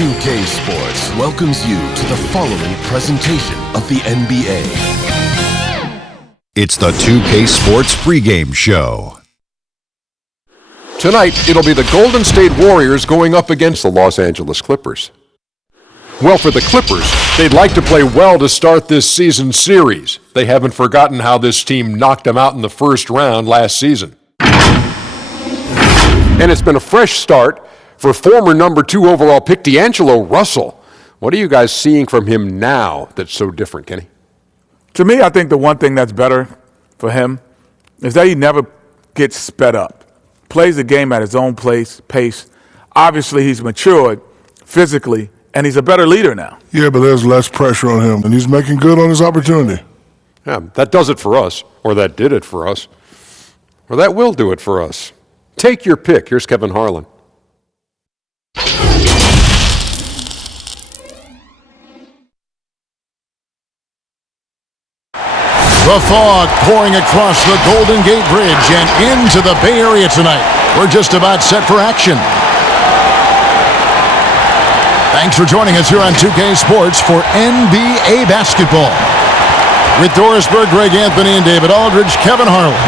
2K Sports welcomes you to the following presentation of the NBA. It's the 2K Sports Pregame Show. Tonight, it'll be the Golden State Warriors going up against the Los Angeles Clippers. Well, for the Clippers, they'd like to play well to start this season series. They haven't forgotten how this team knocked them out in the first round last season. And it's been a fresh start for former number 2 overall pick D'Angelo Russell. What are you guys seeing from him now that's so different, Kenny? To me, I think the one thing that's better for him is that he never gets sped up. Plays the game at his own pace. Obviously, he's matured physically, and he's a better leader now. Yeah, but there's less pressure on him, and he's making good on his opportunity. Yeah, that does it for us, or that did it for us, or that will do it for us. Take your pick. Here's Kevin Harlan. The fog pouring across the Golden Gate Bridge and into the Bay Area tonight. We're just about set for action. Thanks for joining us here on 2K Sports for NBA basketball. With Doris Berg, Greg Anthony, and David Aldridge, Kevin Harlan.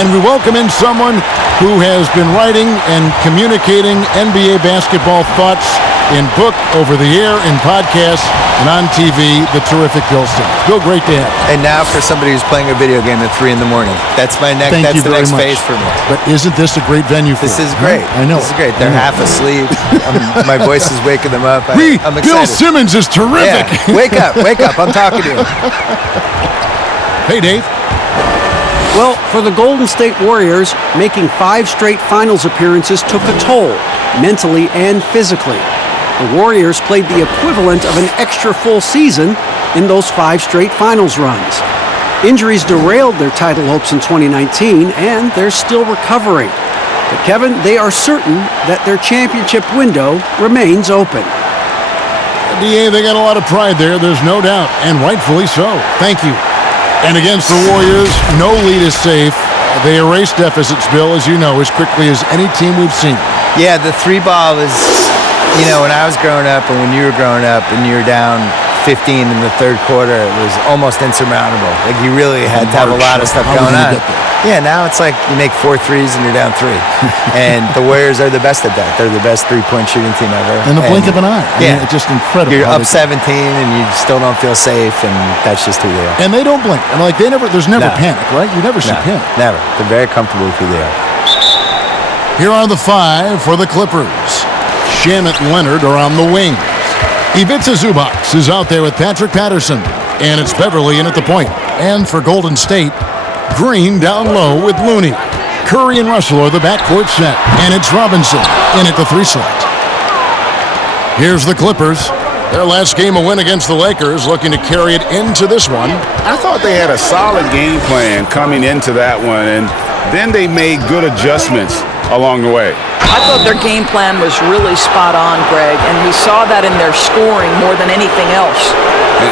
And we welcome in someone who has been writing and communicating NBA basketball thoughts in book, over the air, in podcasts, and on TV, the terrific Bill Simmons. Bill, great to have you. And now for somebody who's playing a video game at 3 in the morning. That's my next. Thank that's you the very next much. phase for me. But isn't this a great venue for This it? is great. I know. This is great. They're half asleep. My voice is waking them up. I'm excited. Bill Simmons is terrific. Yeah. Wake up. I'm talking to you. Hey, Dave. Well, for the Golden State Warriors, making 5 straight finals appearances took a toll, mentally and physically. The Warriors played the equivalent of an extra full season in those 5 straight finals runs. Injuries derailed their title hopes in 2019, and they're still recovering. But Kevin, they are certain that their championship window remains open. DA, they got a lot of pride there, there's no doubt, and rightfully so. Thank you. And against the Warriors, no lead is safe. They erase deficits, Bill, as you know, as quickly as any team we've seen. Yeah, the 3-ball is, when I was growing up and when you were growing up and you were down 15 in the third quarter, it was almost insurmountable. Like, you really had to have a lot of stuff going on. Yeah, now it's like you make 4 threes and you're down 3. And the Warriors are the best at that. They're the best three-point shooting team ever. In the blink of an eye. Yeah. It's just incredible. You're up 17 and you still don't feel safe, and that's just who they are. And they don't blink. I mean, like, there's never panic, right? You never see panic. Never. They're very comfortable with who they are. Here are the 5 for the Clippers. Shamit Leonard are on the wings. Ivica Zubac is out there with Patrick Patterson. And it's Beverly in at the point. And for Golden State, Green down low with Looney. Curry and Russell are the backcourt set. And it's Robinson in at the 3 slot. Here's the Clippers. Their last game a win against the Lakers, looking to carry it into this one. I thought they had a solid game plan coming into that one, and then they made good adjustments along the way. I thought their game plan was really spot on, Greg, and we saw that in their scoring more than anything else.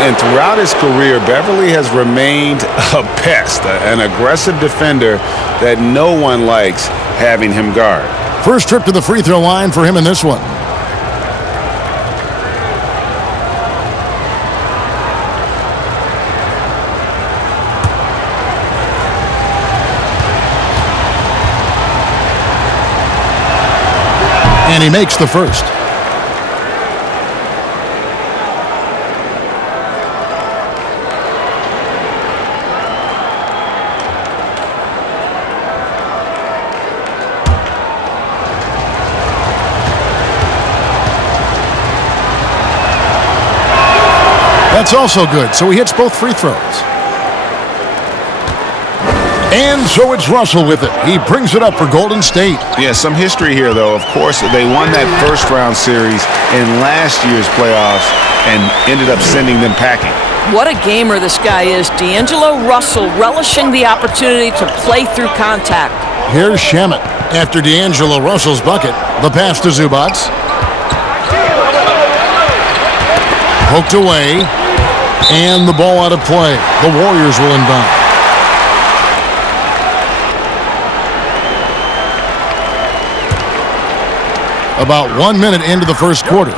And throughout his career, Beverly has remained a pest, an aggressive defender that no one likes having him guard. First trip to the free throw line for him in this one. And he makes the first. That's also good, so he hits both free throws. And so it's Russell with it. He brings it up for Golden State. Yeah, some history here, though. Of course, they won that first-round series in last year's playoffs and ended up sending them packing. What a gamer this guy is. D'Angelo Russell relishing the opportunity to play through contact. Here's Shamit. After D'Angelo Russell's bucket, the pass to Zubac. Poked away, and the ball out of play. The Warriors will inbound. About 1 minute into the first quarter.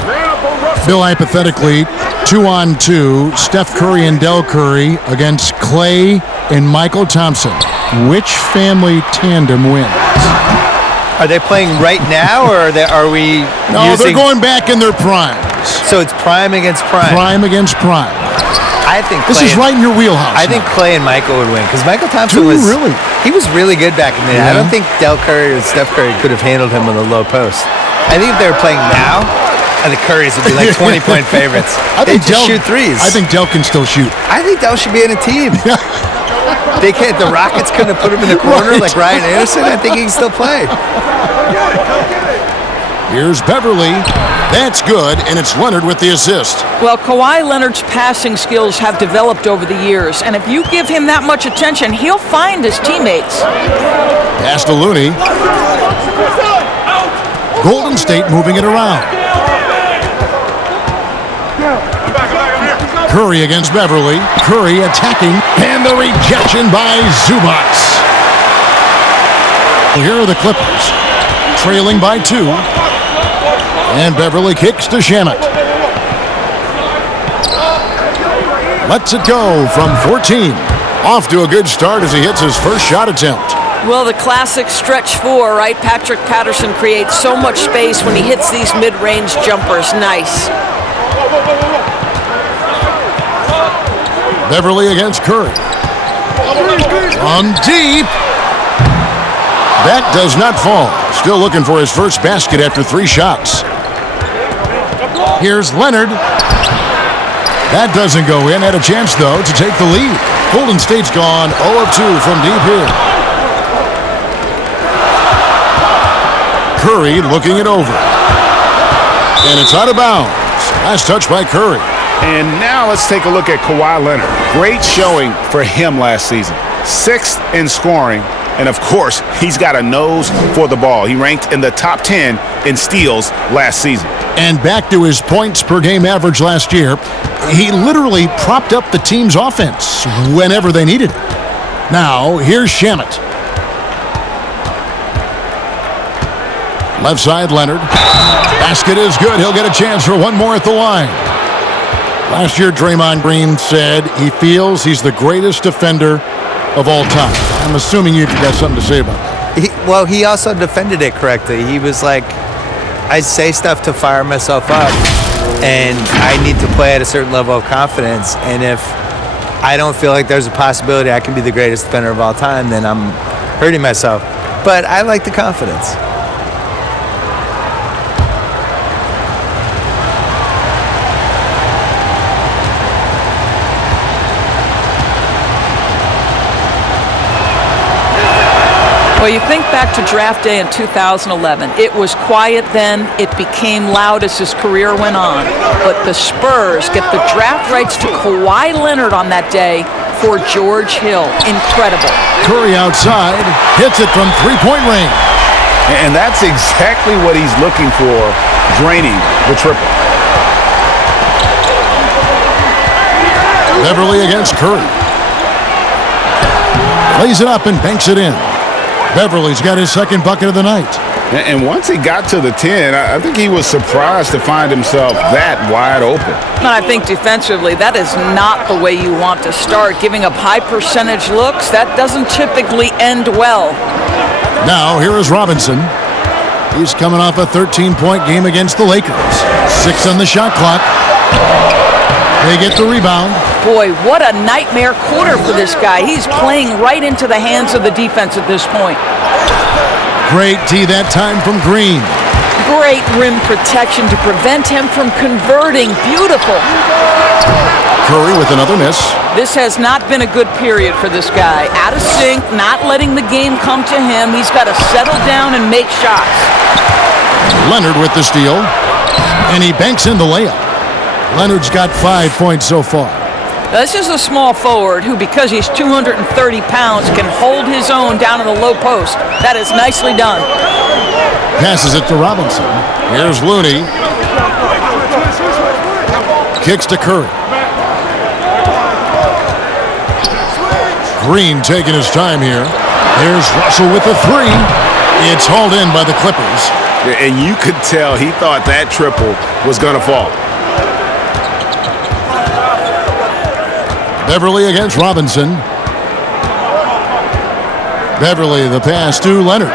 Bill, hypothetically, 2-on-2, Steph Curry and Del Curry against Klay and Michael Thompson. Which family tandem wins? Are they playing right now, or are we No, they're going back in their primes. So it's prime against prime. Prime against prime. I think this is right in your wheelhouse. I think Klay and Michael would win because Michael Thompson he was really good back in the day. I don't think Del Curry or Steph Curry could have handled him on the low post. I think if they were playing now, the Currys would be like 20-point favorites. They just shoot threes. I think Del can still shoot. I think Del should be in a team. They can't. The Rockets couldn't put him in the corner like Ryan Anderson. I think he can still play. Here's Beverly. That's good, and it's Leonard with the assist. Well, Kawhi Leonard's passing skills have developed over the years, and if you give him that much attention, he'll find his teammates. Pass to Looney. Golden State moving it around. Curry against Beverly. Curry attacking, and the rejection by Zubac. Here are the Clippers, trailing by 2. And Beverly kicks to Shamet. Lets it go from 14. Off to a good start as he hits his first shot attempt. Well, the classic stretch 4, right? Patrick Patterson creates so much space when he hits these mid-range jumpers. Nice. Beverly against Curry. On deep. That does not fall. Still looking for his first basket after 3 shots. Here's Leonard. That doesn't go in. Had a chance, though, to take the lead. Golden State's gone 0 of 2 from deep here. Curry looking it over. And it's out of bounds. Last touch by Curry. And now let's take a look at Kawhi Leonard. Great showing for him last season. 6th in scoring. And, of course, he's got a nose for the ball. He ranked in the top 10 in steals last season. And back to his points per game average last year, he literally propped up the team's offense whenever they needed it. Now, here's Shamet. Left side, Leonard. Basket is good. He'll get a chance for one more at the line. Last year, Draymond Green said he feels he's the greatest defender of all time. I'm assuming you've got something to say about that. He also defended it correctly. He was like, I say stuff to fire myself up, and I need to play at a certain level of confidence. And if I don't feel like there's a possibility I can be the greatest defender of all time, then I'm hurting myself. But I like the confidence. Well, you think back to draft day in 2011. It was quiet then. It became loud as his career went on. But the Spurs get the draft rights to Kawhi Leonard on that day for George Hill. Incredible. Curry outside, hits it from three-point range. And that's exactly what he's looking for, draining the triple. Beverly against Curry. Lays it up and banks it in. Beverly's got his second bucket of the night. And once he got to the 10, I think he was surprised to find himself that wide open. And I think defensively, that is not the way you want to start. Giving up high percentage looks, that doesn't typically end well. Now, here is Robinson. He's coming off a 13-point game against the Lakers. 6 on the shot clock. They get the rebound. Boy, what a nightmare quarter for this guy. He's playing right into the hands of the defense at this point. Great D that time from Green. Great rim protection to prevent him from converting. Beautiful. Curry with another miss. This has not been a good period for this guy. Out of sync, not letting the game come to him. He's got to settle down and make shots. Leonard with the steal. And he banks in the layup. Leonard's got 5 points so far. Now, this is a small forward who, because he's 230 pounds, can hold his own down in the low post. That is nicely done. Passes it to Robinson. Here's Looney. Kicks to Curry. Green taking his time here. Here's Russell with the 3. It's hauled in by the Clippers. And you could tell he thought that triple was going to fall. Beverly against Robinson. Beverly, the pass to Leonard.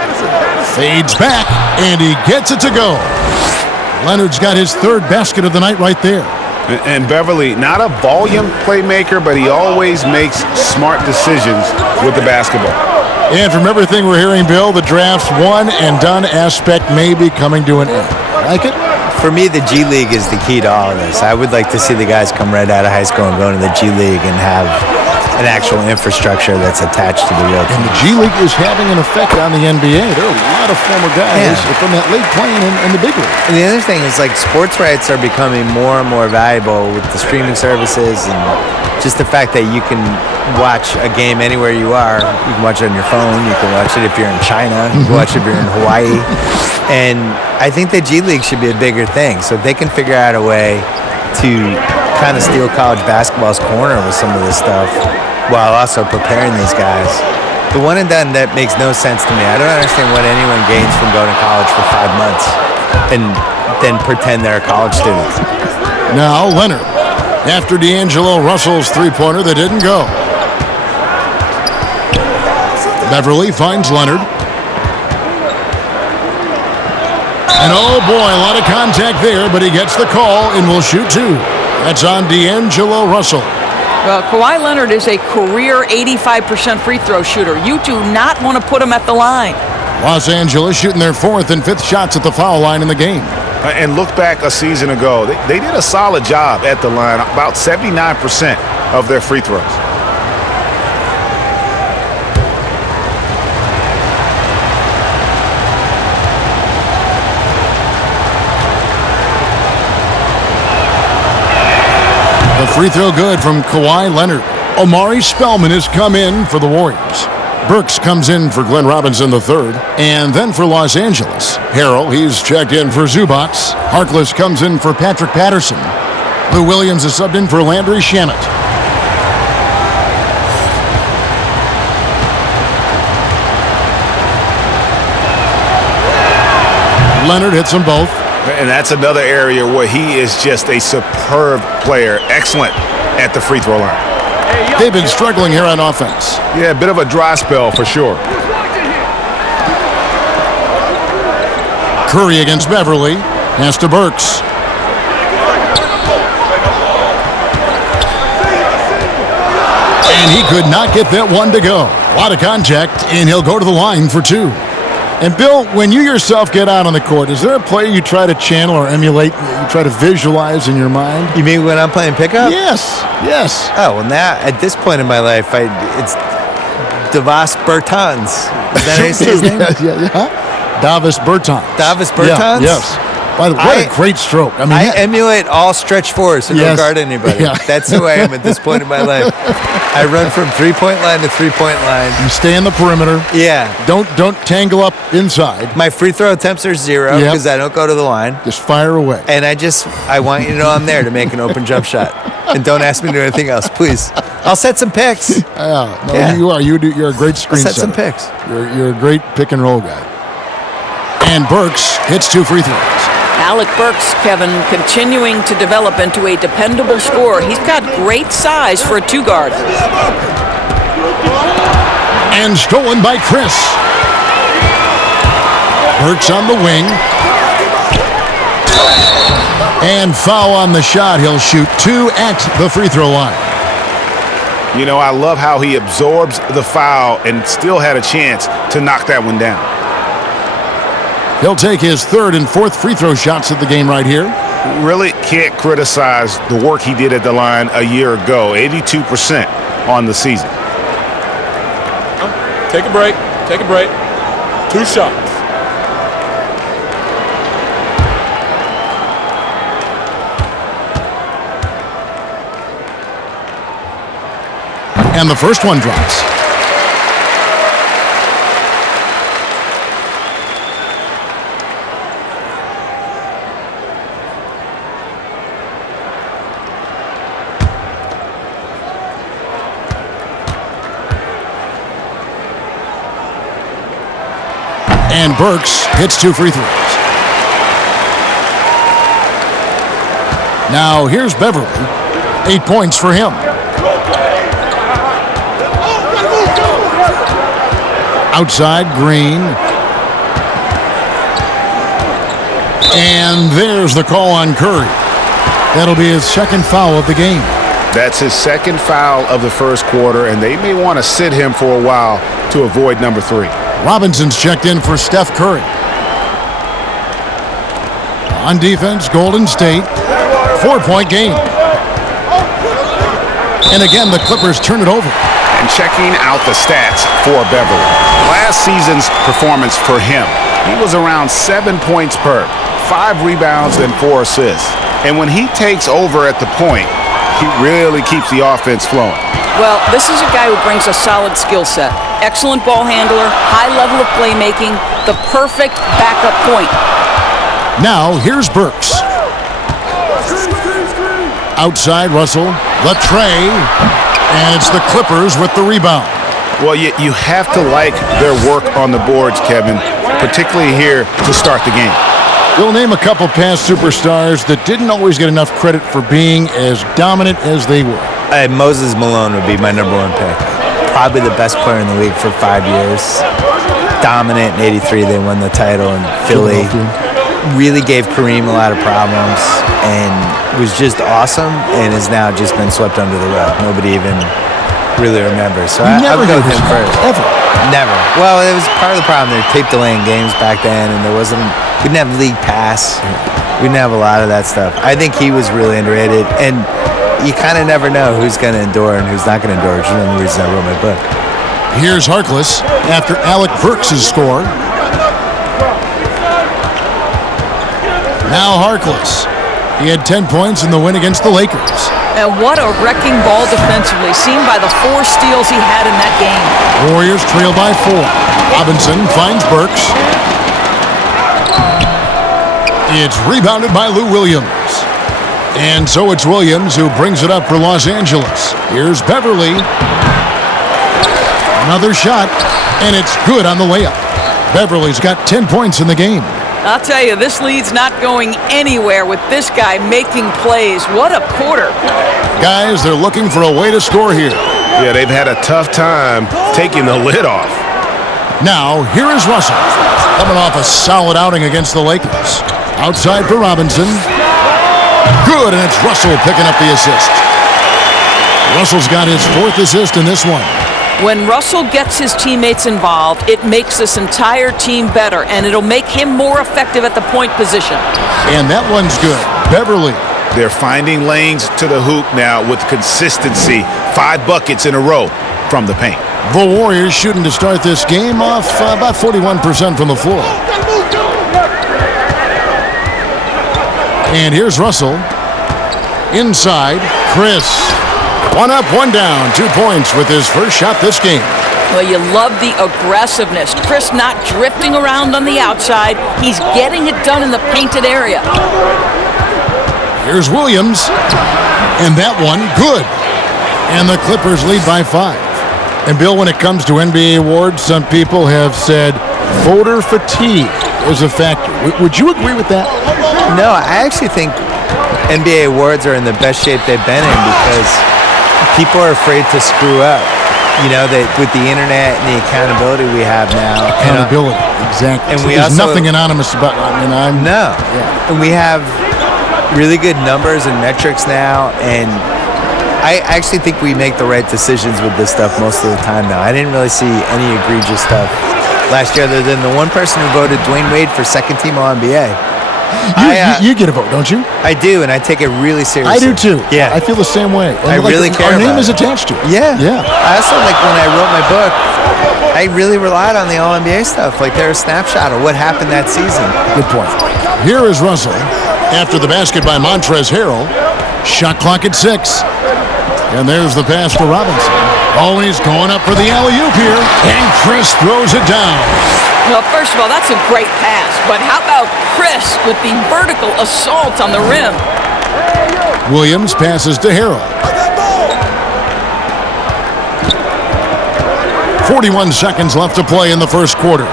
Fades back, and he gets it to go. Leonard's got his third basket of the night right there. And Beverly, not a volume playmaker, but he always makes smart decisions with the basketball. And from everything we're hearing, Bill, the draft's one and done aspect may be coming to an end. Like it? For me, the G League is the key to all of this. I would like to see the guys come right out of high school and go into the G League and have an actual infrastructure that's attached to the real team. And the G League is having an effect on the NBA. There are a lot of former guys from that league playing in the big league. And the other thing is, like, sports rights are becoming more and more valuable with the streaming services and just the fact that you can watch a game anywhere you are. You can watch it on your phone. You can watch it if you're in China. You can watch it if you're in Hawaii. And I think the G League should be a bigger thing. So if they can figure out a way to kind of steal college basketball's corner with some of this stuff while also preparing these guys. The one and done, that makes no sense to me. I don't understand what anyone gains from going to college for 5 months and then pretend they're a college student. Now Leonard, after D'Angelo Russell's three-pointer that didn't go. Beverly finds Leonard. And oh boy, a lot of contact there, but he gets the call and will shoot two. That's on D'Angelo Russell. Well, Kawhi Leonard is a career 85% free throw shooter. You do not want to put him at the line. Los Angeles shooting their fourth and fifth shots at the foul line in the game. And look back a season ago. They did a solid job at the line, about 79% of their free throws. The free throw good from Kawhi Leonard. Omari Spellman has come in for the Warriors. Burks comes in for Glenn Robinson III, and then for Los Angeles. Harrell, he's checked in for Zubac. Harkless comes in for Patrick Patterson. Lou Williams is subbed in for Landry Shamet. Leonard hits them both. And that's another area where he is just a superb player. Excellent at the free throw line. They've been struggling here on offense. Yeah, a bit of a dry spell for sure. Curry against Beverly. Pass to Burks. And he could not get that one to go. A lot of contact, and he'll go to the line for two. And Bill, when you yourself get out on the court, is there a play you try to channel or emulate, you try to visualize in your mind? You mean when I'm playing pickup? Yes, yes. Oh, well, now, at this point in my life, it's Davis Bertans. Is that how you say his name? Yeah. Davis Bertans. Davis Bertans? Yeah, yes. By the way, what a great stroke. I mean, I emulate all stretch fours and don't guard anybody. Yeah. That's who I am at this point in my life. I run from three-point line to three-point line. You stay in the perimeter. Yeah. Don't tangle up inside. My free throw attempts are 0 because I don't go to the line. Just fire away. And I want you to know I'm there to make an open jump shot. And don't ask me to do anything else, please. I'll set some picks. You are. You're a great screen setter. Set some picks. You're a great pick and roll guy. And Burks hits 2 free throws. Alec Burks, Kevin, continuing to develop into a dependable scorer. He's got great size for a two-guard. And stolen by Chris. Burks on the wing. And foul on the shot. He'll shoot 2 at the free throw line. You know, I love how he absorbs the foul and still had a chance to knock that one down. He'll take his 3rd and 4th free throw shots of the game right here. Really can't criticize the work he did at the line a year ago. 82% on the season. Take a break. Take a break. 2 shots. And the first one drops. And Burks hits 2 free throws. Now here's Beverly. 8 points for him. Outside, Green. And there's the call on Curry. That'll be his second foul of the game. That's his second foul of the first quarter, and they may want to sit him for a while to avoid number 3. Robinson's checked in for Steph Curry. On defense, Golden State. 4-point game. And again, the Clippers turn it over. And checking out the stats for Beverly. Last season's performance for him, he was around 7 points per, 5 rebounds, and 4 assists. And when he takes over at the point, he really keeps the offense flowing. Well, this is a guy who brings a solid skill set. Excellent ball handler, high level of playmaking, the perfect backup point. Now, here's Burks. Outside, Russell. The tray. And it's the Clippers with the rebound. Well, you have to like their work on the boards, Kevin, particularly here to start the game. We'll name a couple past superstars that didn't always get enough credit for being as dominant as they were. Moses Malone would be my number 1 pick. Probably the best player in the league for 5 years. Dominant in '83, they won the title in Philly. Really gave Kareem a lot of problems and was just awesome and has now just been swept under the rug. Nobody even really remembers. So I would go with him first. Ever. Never. Well, it was part of the problem. They were tape delaying games back then, and we didn't have League Pass. We didn't have a lot of that stuff. I think he was really underrated, and you kind of never know who's going to endure and who's not going to endure, which is one of the reasons I wrote my book. Here's Harkless after Alec Burks' score. Now Harkless. He had 10 points in the win against the Lakers. And what a wrecking ball defensively, seen by the 4 steals he had in that game. Warriors trail by 4. Robinson finds Burks. It's rebounded by Lou Williams. And so it's Williams who brings it up for Los Angeles. Here's Beverly. Another shot, and it's good on the layup. Beverly's got 10 points in the game. I'll tell you, this lead's not going anywhere with this guy making plays. What a quarter. Guys, they're looking for a way to score here. Yeah, they've had a tough time taking the lid off. Now, here is Russell, coming off a solid outing against the Lakers. Outside for Robinson. Good, and it's Russell picking up the assist. Russell's got his 4th assist in this one. When Russell gets his teammates involved, it makes this entire team better, and it'll make him more effective at the point position. And that one's good. Beverly. They're finding lanes to the hoop now with consistency. 5 buckets in a row from the paint. The Warriors shooting to start this game off about 41% from the floor. And here's Russell. Inside, Chris. 1 up, 1 down. 2 points with his first shot this game. Well, you love the aggressiveness. Chris not drifting around on the outside. He's getting it done in the painted area. Here's Williams. And that one, good. And the Clippers lead by 5. And Bill, when it comes to NBA awards, some people have said voter fatigue is a factor. Would you agree with that? No, I actually think NBA awards are in the best shape they've been in because people are afraid to screw up. You know, with the internet and the accountability we have now. Accountability, exactly. And there's nothing anonymous about it. No. Yeah. And we have really good numbers and metrics now, and I actually think we make the right decisions with this stuff most of the time now. I didn't really see any egregious stuff last year other than the one person who voted Dwayne Wade for second team All-NBA. You get a vote, don't you? I do, and I take it really seriously. I do too. Yeah. I feel the same way. And I really care Our name about is attached to it. Yeah. Yeah. I also, when I wrote my book, I really relied on the All-NBA stuff. They're a snapshot of what happened that season. Good point. Here is Russell. After the basket by Montrezl Harrell. Shot clock at 6. And there's the pass for Robinson. Oh, he's going up for the alley-oop here. And Chris throws it down. Well, first of all, that's a great pass. But how about Chris with the vertical assault on the rim? Williams passes to Harrell. 41 seconds left to play in the first quarter.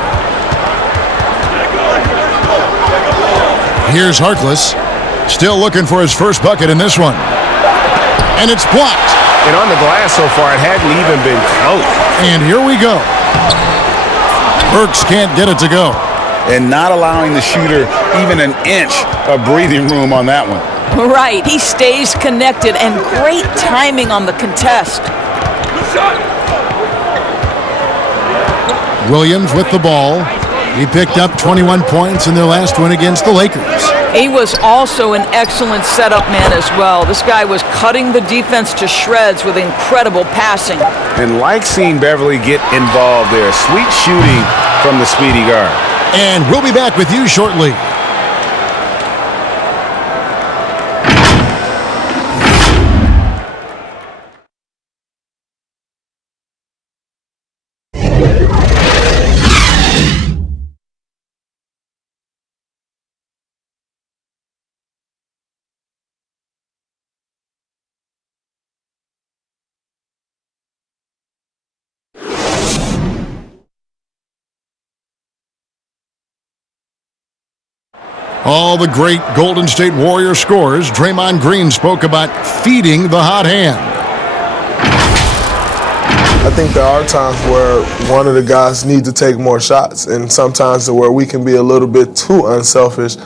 Here's Harkless. Still looking for his first bucket in this one. And it's blocked. And on the glass so far, it hadn't even been close. And here we go. Burks can't get it to go. And not allowing the shooter even an inch of breathing room on that one. Right, he stays connected, and great timing on the contest. Williams with the ball. He picked up 21 points in their last win against the Lakers. He was also an excellent setup man as well. This guy was cutting the defense to shreds with incredible passing. And like seeing Beverly get involved there. Sweet shooting from the speedy guard. And we'll be back with you shortly. All the great Golden State Warriors scorers, Draymond Green spoke about feeding the hot hand. I think there are times where one of the guys needs to take more shots, and sometimes where we can be a little bit too unselfish.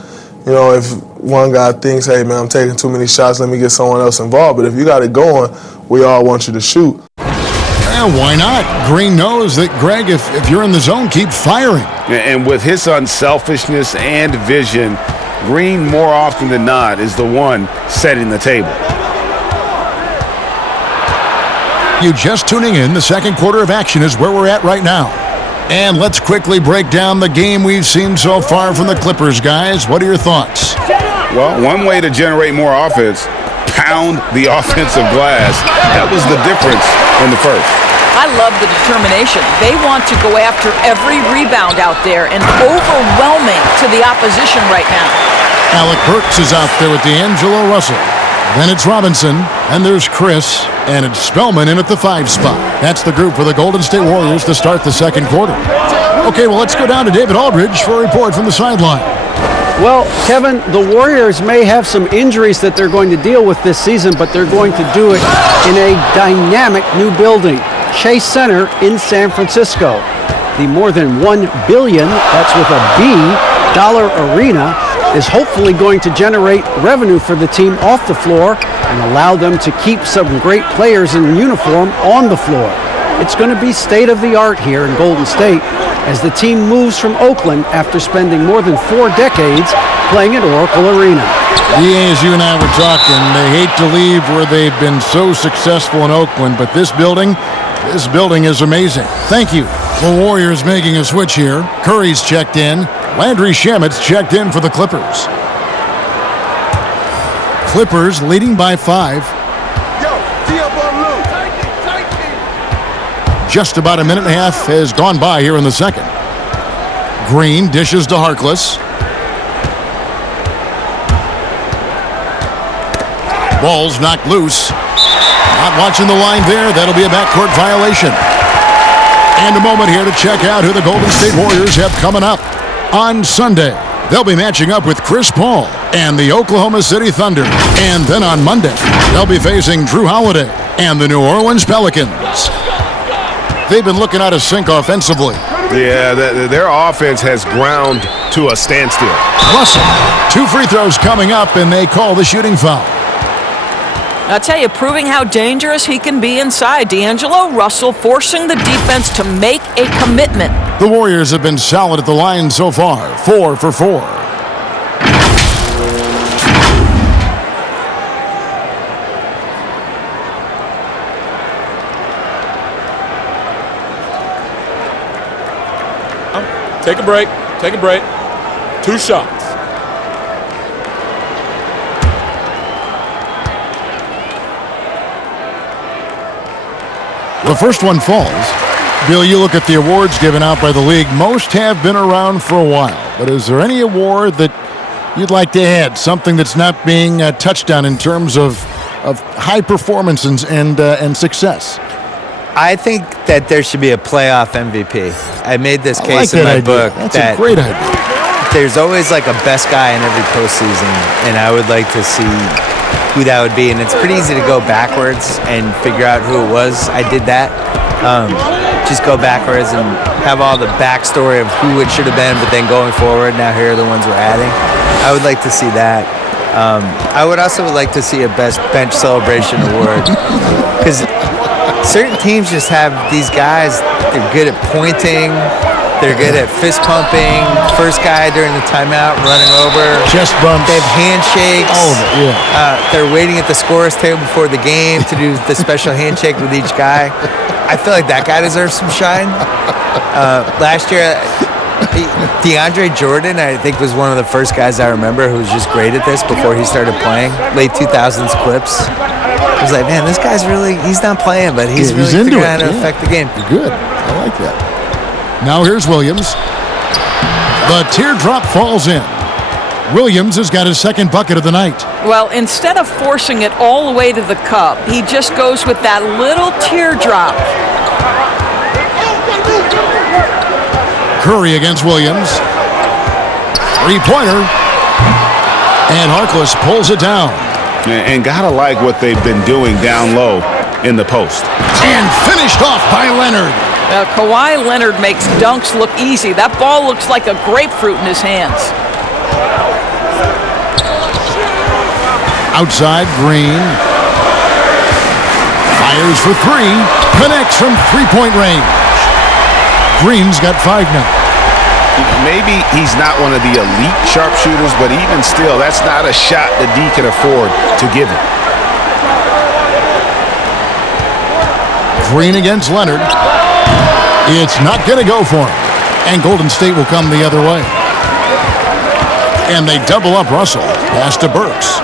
You know, if one guy thinks, hey, man, I'm taking too many shots, let me get someone else involved. But if you got it going, we all want you to shoot. Yeah, why not? Green knows that, Greg, if you're in the zone, keep firing. And with his unselfishness and vision, Green, more often than not, is the one setting the table. You just tuning in, the second quarter of action is where we're at right now. And let's quickly break down the game we've seen so far from the Clippers, guys. What are your thoughts? Well, one way to generate more offense, pound the offensive glass. That was the difference in the first. I love the determination. They want to go after every rebound out there, and overwhelming to the opposition right now. Alec Burks is out there with D'Angelo Russell. Then it's Robinson, and there's Chris, and it's Spellman in at the 5 spot. That's the group for the Golden State Warriors to start the second quarter. Okay, well, let's go down to David Aldridge for a report from the sideline. Well, Kevin, the Warriors may have some injuries that they're going to deal with this season, but they're going to do it in a dynamic new building, Chase Center in San Francisco. The more than $1 billion, that's with a B, dollar arena is hopefully going to generate revenue for the team off the floor and allow them to keep some great players in uniform on the floor. It's going to be state-of-the-art here in Golden State as the team moves from Oakland after spending more than 4 decades playing at Oracle Arena. Yeah, as you and I were talking, they hate to leave where they've been so successful in Oakland, but this building is amazing. Thank you. The Warriors making a switch here. Curry's checked in. Landry Shamet's checked in for the Clippers. Clippers leading by 5. Just about a minute and a half has gone by here in the second. Green dishes to Harkless. Ball's knocked loose. Not watching the line there. That'll be a backcourt violation. And a moment here to check out who the Golden State Warriors have coming up. On Sunday, they'll be matching up with Chris Paul and the Oklahoma City Thunder. And then on Monday, they'll be facing Drew Holiday and the New Orleans Pelicans. They've been looking out of sync offensively. Yeah, their offense has ground to a standstill. Russell, 2 free throws coming up, and they call the shooting foul. I'll tell you, proving how dangerous he can be inside. D'Angelo Russell forcing the defense to make a commitment. The Warriors have been solid at the line so far, 4 for 4. Take a break. Take a break. 2 shots. The first one falls. Bill, you look at the awards given out by the league. Most have been around for a while. But is there any award that you'd like to add? Something that's not being touched on in terms of high performance and success? I think that there should be a playoff MVP. I made this case in my book. That's a great idea. There's always like a best guy in every postseason, and I would like to see who that would be. And it's pretty easy to go backwards and figure out who it was. I did that. just go backwards and have all the backstory of who it should have been, but then going forward, now here are the ones we're adding. I would like to see that. I would also like to see a best bench celebration award, because certain teams just have these guys. They're good at pointing. They're good at fist pumping. First guy during the timeout running over. Chest bumps. They have handshakes. All of it, yeah. They're waiting at the scorer's table before the game to do the special handshake with each guy. I feel like that guy deserves some shine. Last year, DeAndre Jordan, I think, was one of the first guys I remember who was just great at this before he started playing. Late 2000s clips. I was like, man, this guy's really, he's not playing, but he's really figuring out how to affect the game. Good. I like that. Now here's Williams. The teardrop falls in. Williams has got his second bucket of the night. Well, instead of forcing it all the way to the cup, he just goes with that little teardrop. Curry against Williams. Three-pointer. And Harkless pulls it down. And gotta like what they've been doing down low in the post. And finished off by Leonard. Kawhi Leonard makes dunks look easy. That ball looks like a grapefruit in his hands. Outside, Green. Fires for three. Connects from three-point range. Green's got 5 now. Maybe he's not one of the elite sharpshooters, but even still, that's not a shot that D can afford to give him. Green against Leonard. It's not going to go for him. And Golden State will come the other way. And they double up Russell. Pass to Burks.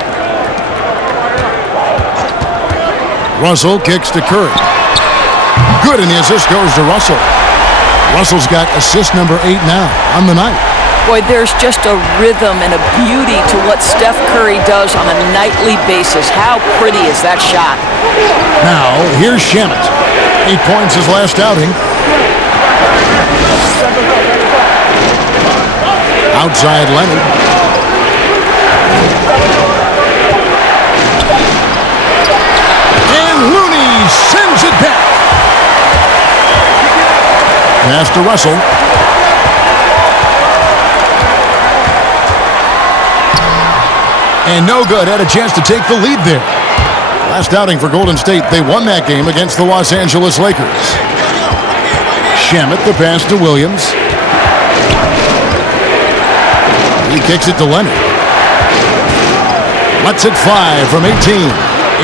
Russell kicks to Curry. Good, and the assist goes to Russell. Russell's got assist number 8 now on the night. Boy, there's just a rhythm and a beauty to what Steph Curry does on a nightly basis. How pretty is that shot? Now, here's Shamet. 8 points his last outing. Outside Leonard. And Looney sends it back. Pass to Russell. And no good. Had a chance to take the lead there. Last outing for Golden State. They won that game against the Los Angeles Lakers. Shamet, the pass to Williams. He kicks it to Leonard. Lets it fly from 18.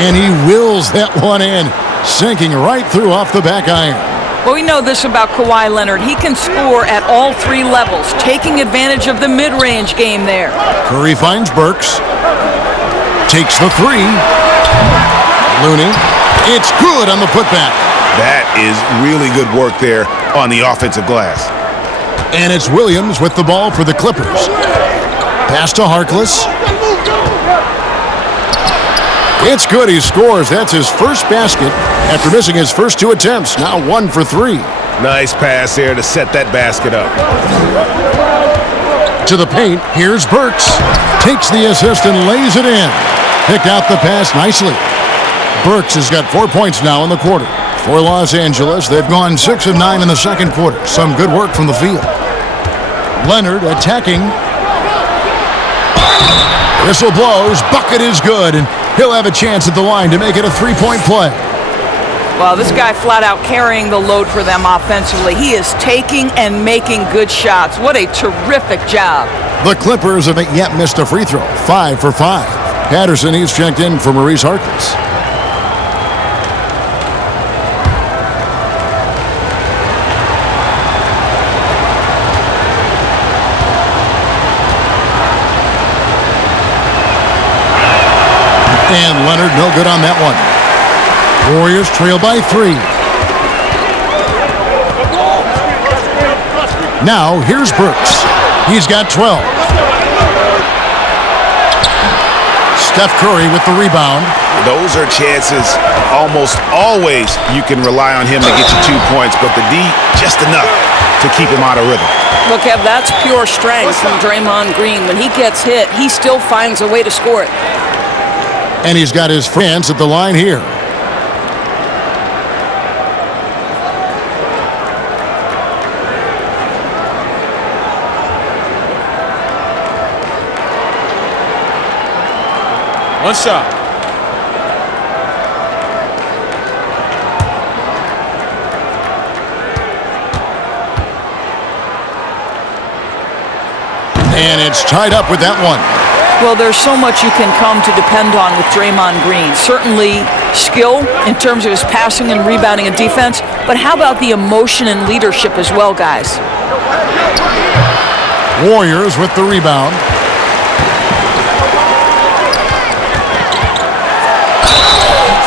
And he wills that one in, sinking right through off the back iron. Well, we know this about Kawhi Leonard. He can score at all 3 levels, taking advantage of the mid-range game there. Curry finds Burks. Takes the 3. Looney. It's good on the putback. That is really good work there on the offensive glass. And it's Williams with the ball for the Clippers. Pass to Harkless. It's good. He scores. That's his first basket after missing his first 2 attempts. Now 1 for 3. Nice pass there to set that basket up. To the paint. Here's Burks. Takes the assist and lays it in. Picked out the pass nicely. Burks has got 4 points now in the quarter. For Los Angeles, they've gone 6 of 9 in the second quarter. Some good work from the field. Leonard attacking. Whistle blows. Bucket is good, and he'll have a chance at the line to make it a 3-point play. Well, this guy flat out carrying the load for them offensively. He is taking and making good shots. What a terrific job. The Clippers haven't yet missed a free throw. 5 for 5. Patterson, he's checked in for Maurice Harkless. And Leonard, no good on that one. Warriors trail by 3. Now, here's Burks. He's got 12. Steph Curry with the rebound. Those are chances almost always you can rely on him to get you 2 points, but the D, just enough to keep him out of rhythm. Look, Kev, that's pure strength from Draymond Green. When he gets hit, he still finds a way to score it. And he's got his friends at the line here. One shot. And it's tied up with that one. Well, there's so much you can come to depend on with Draymond Green. Certainly skill in terms of his passing and rebounding and defense, but how about the emotion and leadership as well, guys? Warriors with the rebound.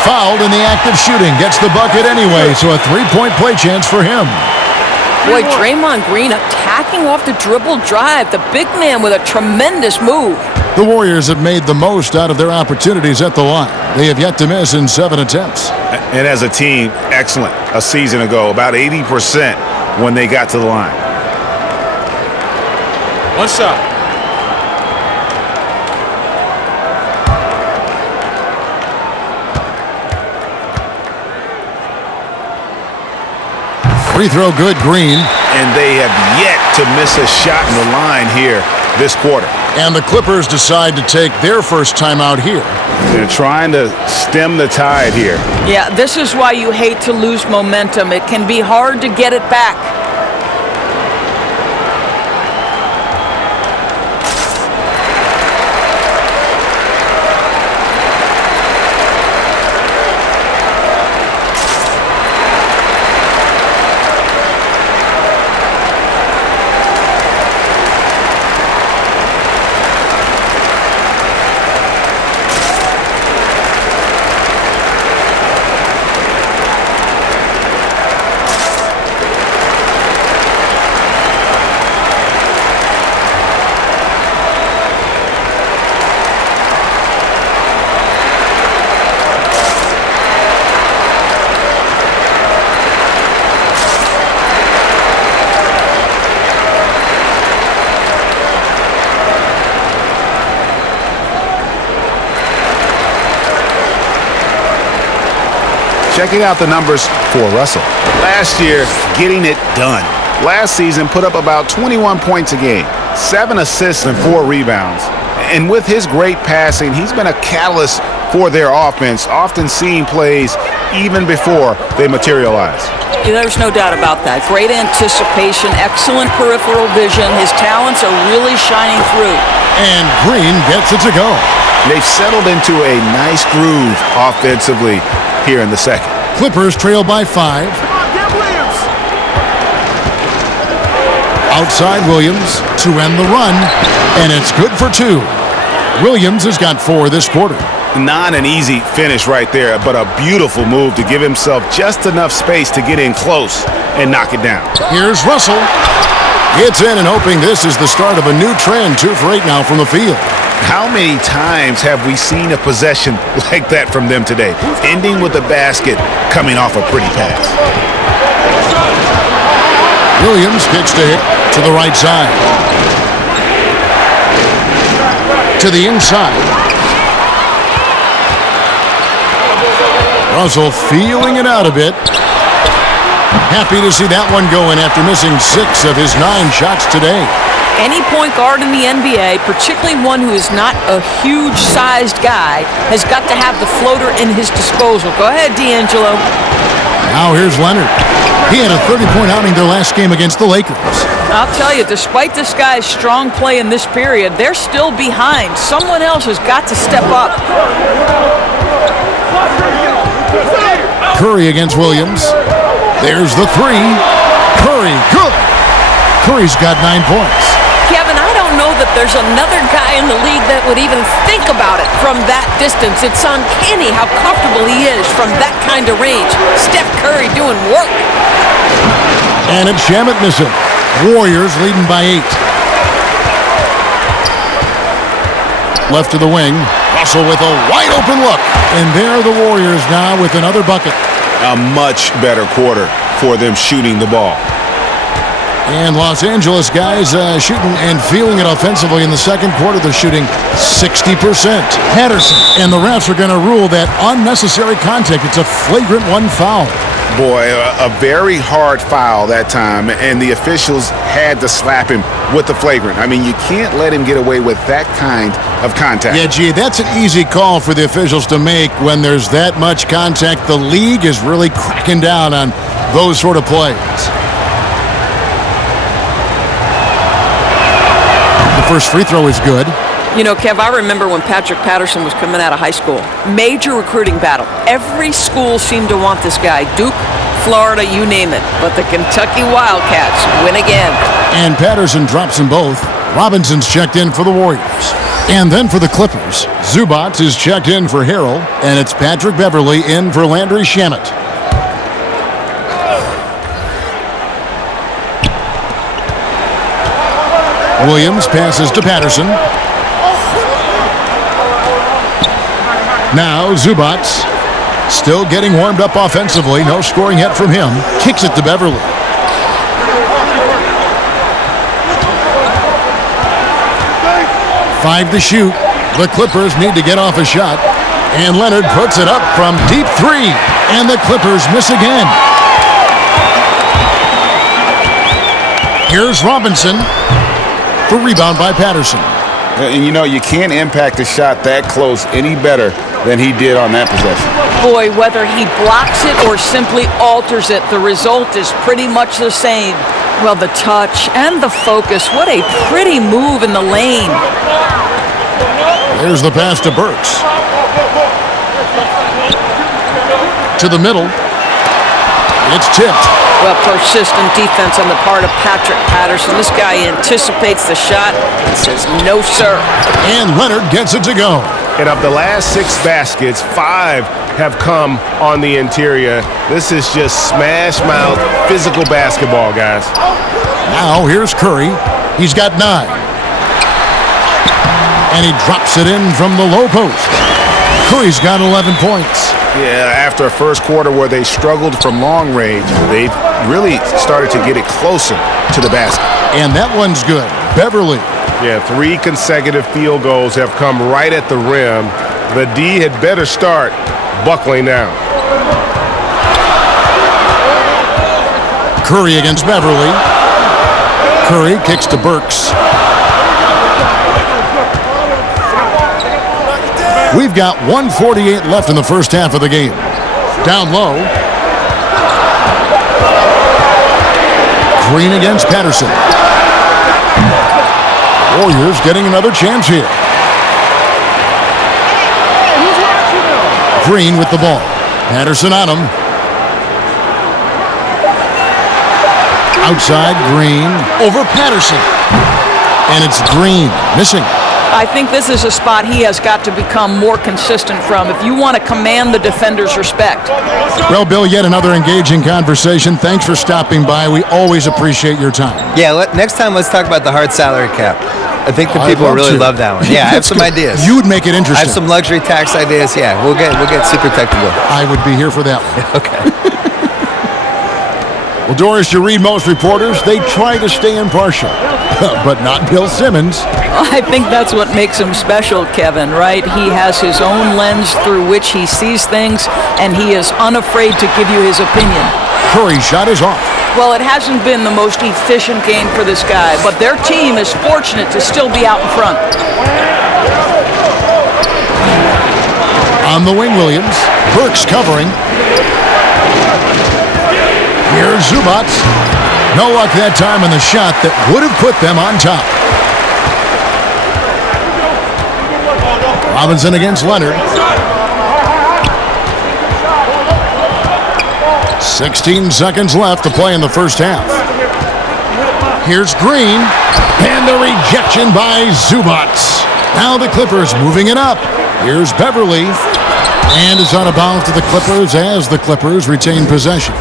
Fouled in the act of shooting. Gets the bucket anyway, so a three-point play chance for him. Boy, Draymond Green attacking off the dribble drive. The big man with a tremendous move. The Warriors have made the most out of their opportunities at the line. They have yet to miss in 7 attempts. And as a team, excellent. A season ago, about 80% when they got to the line. One shot. Free throw good, Green. And they have yet to miss a shot in the line here this quarter. And the Clippers decide to take their first timeout here. They're trying to stem the tide here. Yeah, this is why you hate to lose momentum. It can be hard to get it back. Checking out the numbers for Russell. Last year, getting it done. Last season, put up about 21 points a game, 7 assists and 4 rebounds. And with his great passing, he's been a catalyst for their offense, often seeing plays even before they materialize. Yeah, there's no doubt about that. Great anticipation, excellent peripheral vision. His talents are really shining through. And Green gets it to go. They've settled into a nice groove offensively here in the second. Clippers trail by 5. Outside Williams to end the run, and it's good for 2. Williams has got 4 this quarter. Not an easy finish right there, but a beautiful move to give himself just enough space to get in close and knock it down. Here's Russell. Gets in and hoping this is the start of a new trend. 2 for 8 now from the field. How many times have we seen a possession like that from them today, ending with a basket coming off a pretty pass? Williams kicks to hit to the right side. To the inside. Russell feeling it out a bit. Happy to see that one going after missing 6 of his 9 shots today. Any point guard in the NBA, particularly one who is not a huge-sized guy, has got to have the floater in his disposal. Go ahead, D'Angelo. Now here's Leonard. He had a 30-point outing their last game against the Lakers. I'll tell you, despite this guy's strong play in this period, they're still behind. Someone else has got to step up. Curry against Williams. There's the 3. Curry, good. Curry's got 9 points. Kevin, I don't know that there's another guy in the league that would even think about it from that distance. It's uncanny how comfortable he is from that kind of range. Steph Curry doing work. And it's Shamet missing. Warriors leading by 8. Left to the wing. Russell with a wide open look. And there are the Warriors now with another bucket. A much better quarter for them shooting the ball. And Los Angeles guys shooting and feeling it offensively in the second quarter. They're shooting 60%. Patterson. And the refs are going to rule that unnecessary contact. It's a flagrant one foul. Boy, a very hard foul that time, and the officials had to slap him with the flagrant. I mean, you can't let him get away with that kind of contact. Yeah, gee, that's an easy call for the officials to make when there's that much contact. The league is really cracking down on those sort of plays. The first free throw is good. You know, Kev, I remember when Patrick Patterson was coming out of high school. Major recruiting battle. Every school seemed to want this guy. Duke, Florida, you name it. But the Kentucky Wildcats win again. And Patterson drops them both. Robinson's checked in for the Warriors. And then for the Clippers, Zubac is checked in for Harrell, and it's Patrick Beverley in for Landry Shamet. Williams passes to Patterson. Now Zubac, still getting warmed up offensively. No scoring yet from him. Kicks it to Beverley. Five to shoot. The Clippers need to get off a shot. And Leonard puts it up from deep three. And the Clippers miss again. Here's Robinson. The rebound by Patterson. And you know, you can't impact a shot that close any better than he did on that possession. Boy, whether he blocks it or simply alters it, the result is pretty much the same. Well, the touch and the focus, what a pretty move in the lane. There's the pass to Burks. To the middle. It's tipped. Well, persistent defense on the part of Patrick Patterson. This guy anticipates the shot and says, no, sir. And Leonard gets it to go. And of the last 6 baskets, 5 have come on the interior. This is just smash mouth physical basketball, guys. Now here's Curry. He's got 9. And he drops it in from the low post. Curry's got 11 points. Yeah, after a first quarter where they struggled from long range, they've really started to get it closer to the basket. And that one's good. Beverley. Yeah, 3 consecutive field goals have come right at the rim. The D had better start buckling down. Curry against Beverley. Curry kicks to Burks. We've got 1:48 left in the first half of the game. Down low. Green against Patterson. Warriors getting another chance here. Green with the ball. Patterson on him. Outside, Green over Patterson. And it's Green missing. I think this is a spot he has got to become more consistent from if you want to command the defender's respect. Well, Bill, yet another engaging conversation. Thanks for stopping by. We always appreciate your time. Yeah, next time let's talk about the hard salary cap. I think the people really love that one. Yeah, I have some ideas. You would make it interesting. I have some luxury tax ideas. Yeah, we'll get super technical. I would be here for that one. Okay. Well, Doris, you read most reporters. They try to stay impartial, but not Bill Simmons. I think that's what makes him special, Kevin, right? He has his own lens through which he sees things, and he is unafraid to give you his opinion. Curry's shot is off. Well, it hasn't been the most efficient game for this guy, but their team is fortunate to still be out in front. On the wing, Williams. Burks covering. Here's Zubac. No luck that time on the shot that would have put them on top. Robinson against Leonard. 16 seconds left to play in the first half. Here's Green. And the rejection by Zubac. Now the Clippers moving it up. Here's Beverley. And it's out of bounds to the Clippers as the Clippers retain possession.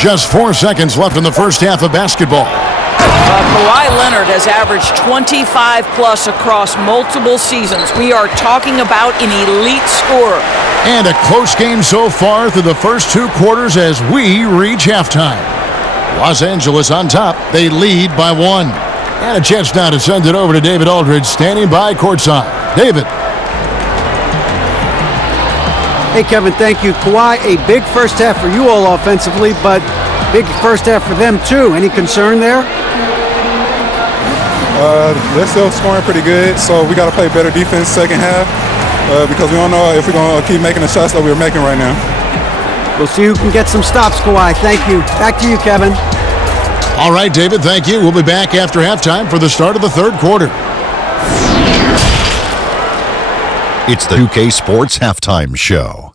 Just 4 seconds left in the first half of basketball. Kawhi Leonard has averaged 25-plus across multiple seasons. We are talking about an elite scorer. And a close game so far through the first 2 quarters as we reach halftime. Los Angeles on top. They lead by 1. And a chance now to send it over to David Aldridge, standing by courtside. David. Hey, Kevin, thank you. Kawhi, a big first half for you all offensively, but big first half for them, too. Any concern there? They're still scoring pretty good, so we got to play better defense second half because we don't know if we're going to keep making the shots that we're making right now. We'll see who can get some stops, Kawhi. Thank you. Back to you, Kevin. All right, David, thank you. We'll be back after halftime for the start of the third quarter. It's the 2K Sports Halftime Show.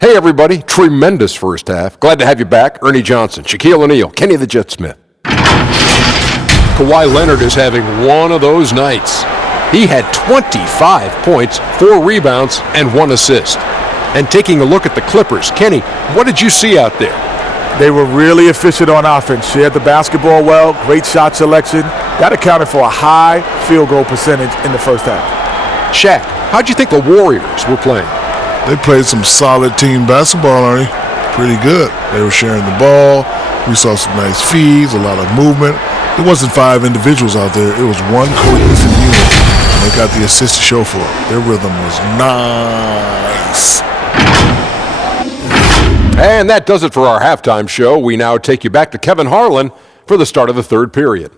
Hey, everybody. Tremendous first half. Glad to have you back. Ernie Johnson, Shaquille O'Neal, Kenny the Jet Smith. Kawhi Leonard is having one of those nights. He had 25 points, 4 rebounds, and 1 assist. And taking a look at the Clippers, Kenny, what did you see out there? They were really efficient on offense. Shared the basketball well, great shot selection. That accounted for a high field goal percentage in the first half. Shaq, how'd you think the Warriors were playing? They played some solid team basketball, Ernie. Pretty good. They were sharing the ball. We saw some nice feeds, a lot of movement. It wasn't 5 individuals out there. It was one cohesive unit. And they got the assist to show for it. Their rhythm was nice. And that does it for our halftime show. We now take you back to Kevin Harlan for the start of the third period.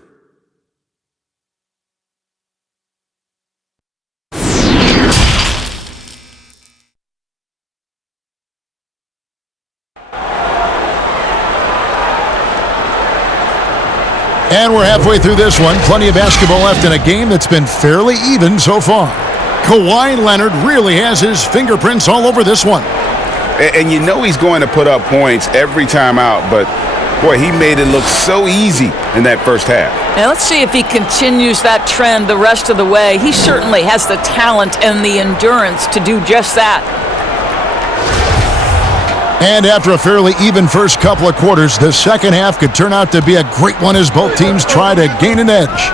And we're halfway through this one. Plenty of basketball left in a game that's been fairly even so far. Kawhi Leonard really has his fingerprints all over this one. And you know he's going to put up points every time out, but boy, he made it look so easy in that first half. Now let's see if he continues that trend the rest of the way. He certainly has the talent and the endurance to do just that. And after a fairly even first couple of quarters, the second half could turn out to be a great one as both teams try to gain an edge.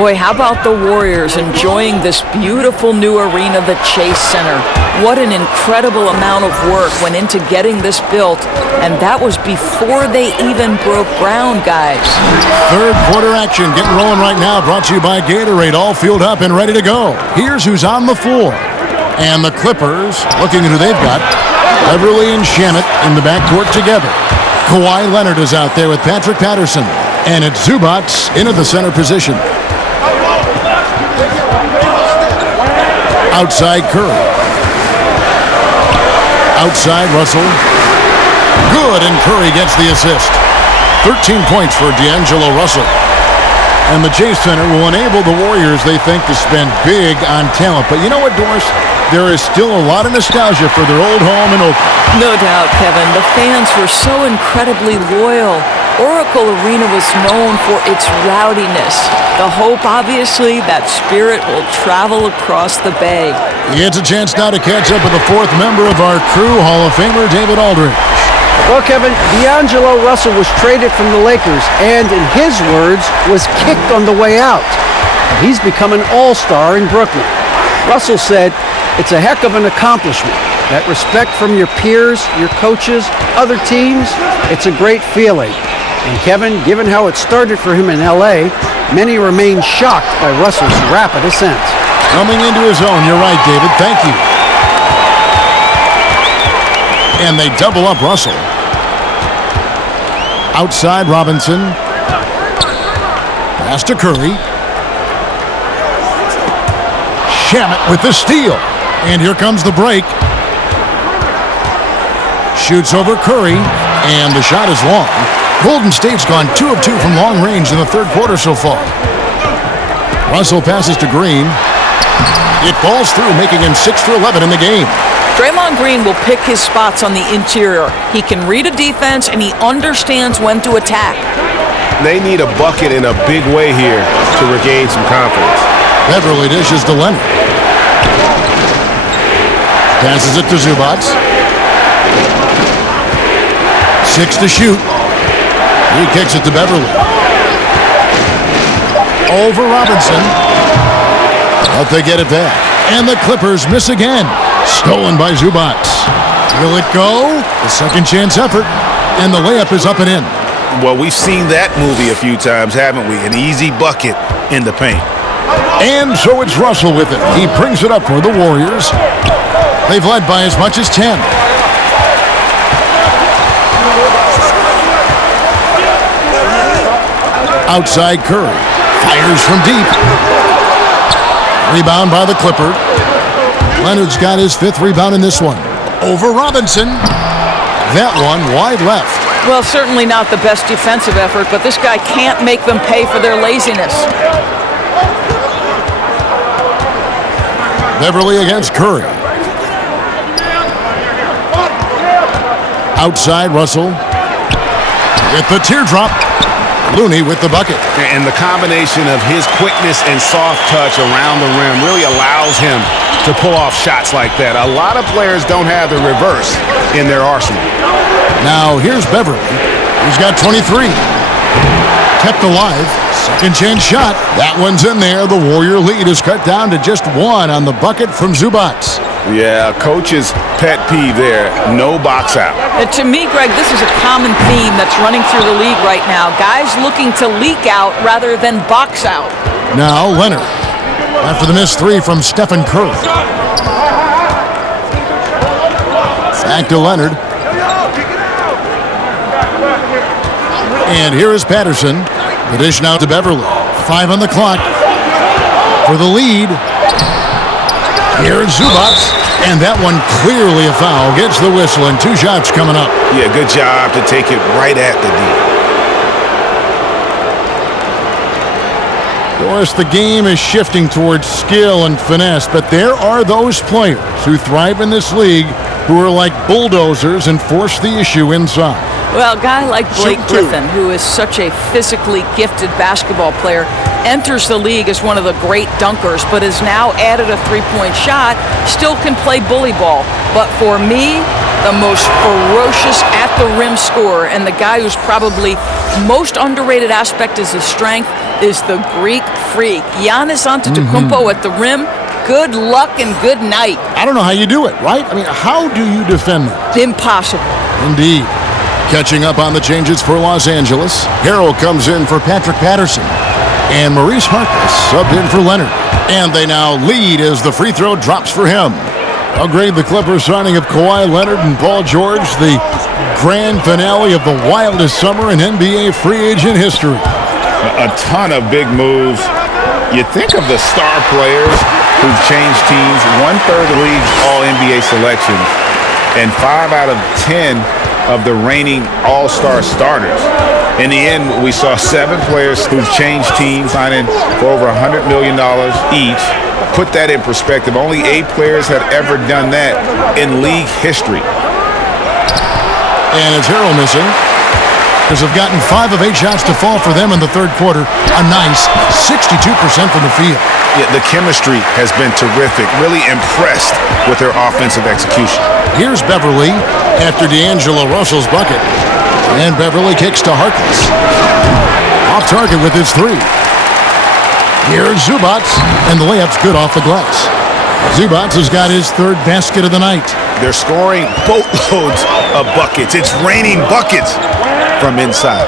Boy, how about the Warriors enjoying this beautiful new arena, the Chase Center? What an incredible amount of work went into getting this built, and that was before they even broke ground, guys. Third quarter action getting rolling right now, brought to you by Gatorade, all fueled up and ready to go. Here's who's on the floor. And the Clippers, looking at who they've got, Beverly and Shamet in the backcourt together. Kawhi Leonard is out there with Patrick Patterson. And it's Zubac into the center position. Outside Curry. Outside Russell. Good, and Curry gets the assist. 13 points for D'Angelo Russell. And the Chase Center will enable the Warriors, they think, to spend big on talent. But you know what, Doris? There is still a lot of nostalgia for their old home in Oakland. No doubt, Kevin. The fans were so incredibly loyal. Oracle Arena was known for its rowdiness. The hope, obviously, that spirit will travel across the bay. It's a chance now to catch up with the 4th member of our crew, Hall of Famer David Aldridge. Well, Kevin, D'Angelo Russell was traded from the Lakers and, in his words, was kicked on the way out. He's become an all-star in Brooklyn. Russell said, "It's a heck of an accomplishment. That respect from your peers, your coaches, other teams, it's a great feeling." And Kevin, given how it started for him in L.A., many remain shocked by Russell's rapid ascent. Coming into his own, you're right, David. Thank you. And they double up Russell. Outside Robinson. Pass to Curry. Shamet with the steal. And here comes the break. Shoots over Curry. And the shot is long. Golden State's gone 2 of 2 from long range in the third quarter so far. Russell passes to Green. It falls through, making him 6 for 11 in the game. Draymond Green will pick his spots on the interior. He can read a defense, and he understands when to attack. They need a bucket in a big way here to regain some confidence. Beverly dishes to Leonard. Passes it to Zubac. 6 to shoot. He kicks it to Beverly. Over Robinson. But they get it back. And the Clippers miss again. Stolen by Zubats. Will it go? The second chance effort. And the layup is up and in. Well, we've seen that movie a few times, haven't we? An easy bucket in the paint. And so it's Russell with it. He brings it up for the Warriors. They've led by as much as 10. Outside Curry. Fires from deep. Rebound by the Clipper. Leonard's got his 5th rebound in this one. Over Robinson. That one wide left. Well, certainly not the best defensive effort, but this guy can't make them pay for their laziness. Beverly against Curry. Outside Russell. With the teardrop. Looney with the bucket. And the combination of his quickness and soft touch around the rim really allows him to pull off shots like that. A lot of players don't have the reverse in their arsenal. Now here's Beverly. He's got 23. Kept alive. Second chance shot. That one's in there. The Warrior lead is cut down to just 1 on the bucket from Zubats. Yeah, coach's pet peeve there. No box out. To me, Greg, this is a common theme that's running through the league right now. Guys looking to leak out rather than box out. Now Leonard. After the missed 3 from Stephen Curry. Back to Leonard. And here is Patterson. The dish now to Beverly. 5 on the clock. For the lead. Here's Zubats. And that one clearly a foul. Gets the whistle and 2 shots coming up. Yeah, good job to take it right at the D. Of course, the game is shifting towards skill and finesse, but there are those players who thrive in this league who are like bulldozers and force the issue inside. Well, a guy like Blake Griffin, who is such a physically gifted basketball player, enters the league as one of the great dunkers, but has now added a three-point shot, still can play bully ball. But for me, the most ferocious at-the-rim scorer and the guy who's probably most underrated aspect is his strength is the Greek freak. Giannis Antetokounmpo at the rim. Good luck and good night. I don't know how you do it, right? I mean, how do you defend that? Impossible. Indeed. Catching up on the changes for Los Angeles. Harrell comes in for Patrick Patterson. And Maurice Harkless subbed in for Leonard. And they now lead as the free throw drops for him. I'll grade the Clippers signing of Kawhi Leonard and Paul George, the grand finale of the wildest summer in NBA free agent history. A ton of big moves. You think of the star players who've changed teams. 1/3 of the league's all-NBA selections. And 5 out of 10 of the reigning all-star starters. In the end, we saw 7 players who've changed teams, signing for over $100 million each. Put that in perspective. Only 8 players have ever done that in league history. And it's Harrell missing. Have gotten 5 of 8 shots to fall for them in the third quarter. A nice 62% from the field. Yeah, the chemistry has been terrific. Really impressed with their offensive execution. Here's Beverly after D'Angelo Russell's bucket. And Beverly kicks to Harkless. Off target with his 3. Here's Zubats, and the layup's good off the glass. Zubats has got his 3rd basket of the night. They're scoring boatloads of buckets. It's raining buckets from inside.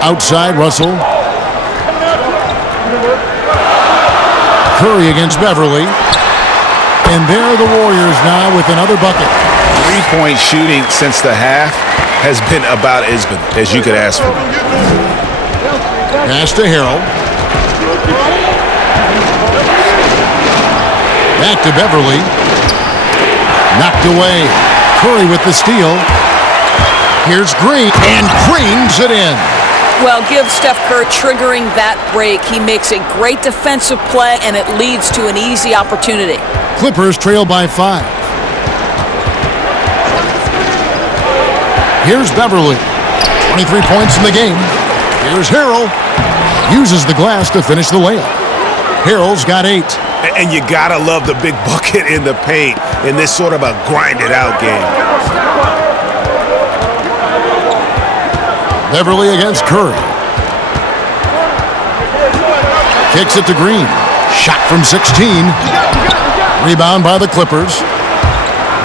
Outside Russell. Curry against Beverly. And there are the Warriors now with another bucket. 3-point shooting since the half has been about as good as you could ask for. Pass to Harrell. Back to Beverly. Knocked away. Curry with the steal. Here's Green, and Green's it in. Well, give Steph Curry triggering that break. He makes a great defensive play, and it leads to an easy opportunity. Clippers trail by 5. Here's Beverly. 23 points in the game. Here's Harrell. Uses the glass to finish the layup. Harrell's got 8. And you gotta love the big bucket in the paint in this sort of a grinded out game. Beverly against Curry. Kicks it to Green. Shot from 16. Rebound by the Clippers.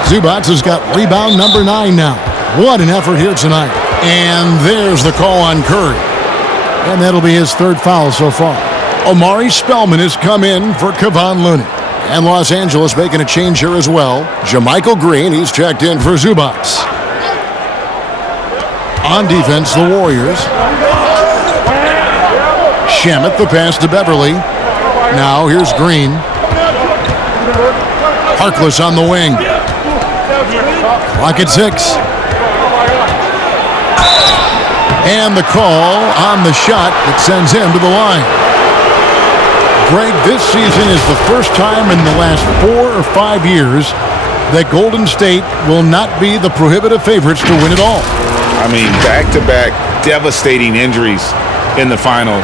Zubac has got rebound number 9 now. What an effort here tonight. And there's the call on Curry. And that'll be his 3rd foul so far. Omari Spellman has come in for Kevon Looney. And Los Angeles making a change here as well. Jermichael Green, he's checked in for Zubac. On defense, the Warriors. Shamet, the pass to Beverly. Now here's Green. Harkless on the wing. Clock at 6. And the call on the shot that sends him to the line. Greg, this season is the first time in the last 4 or 5 years that Golden State will not be the prohibitive favorites to win it all. I mean, back-to-back devastating injuries in the finals.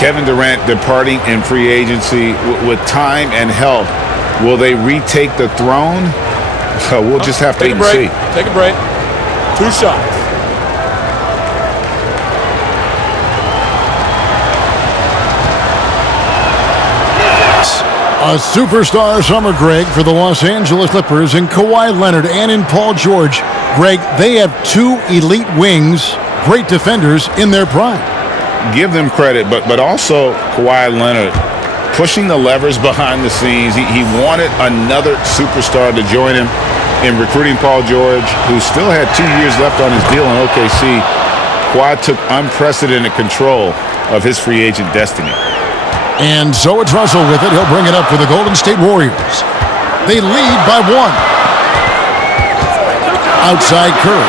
Kevin Durant departing in free agency with time and health. Will they retake the throne? We'll just have to wait and see. Take a break. 2 shots. A superstar summer, Greg, for the Los Angeles Clippers in Kawhi Leonard and in Paul George. Greg, they have 2 elite wings, great defenders in their prime. Give them credit, but also Kawhi Leonard pushing the levers behind the scenes. He wanted another superstar to join him in recruiting Paul George, who still had 2 years left on his deal in OKC. Kawhi took unprecedented control of his free agent destiny. And so it's Russell with it. He'll bring it up for the Golden State Warriors. They lead by 1. Outside Curry.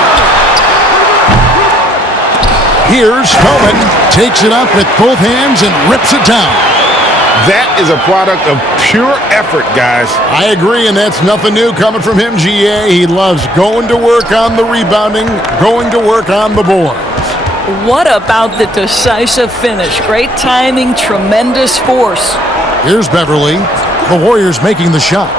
Here's Spellman. Takes it up with both hands and rips it down. That is a product of pure effort, guys. I agree, and that's nothing new coming from him, GA. He loves going to work on the rebounding, going to work on the boards. What about the decisive finish? Great timing, tremendous force. Here's Beverly. The Warriors making the shot.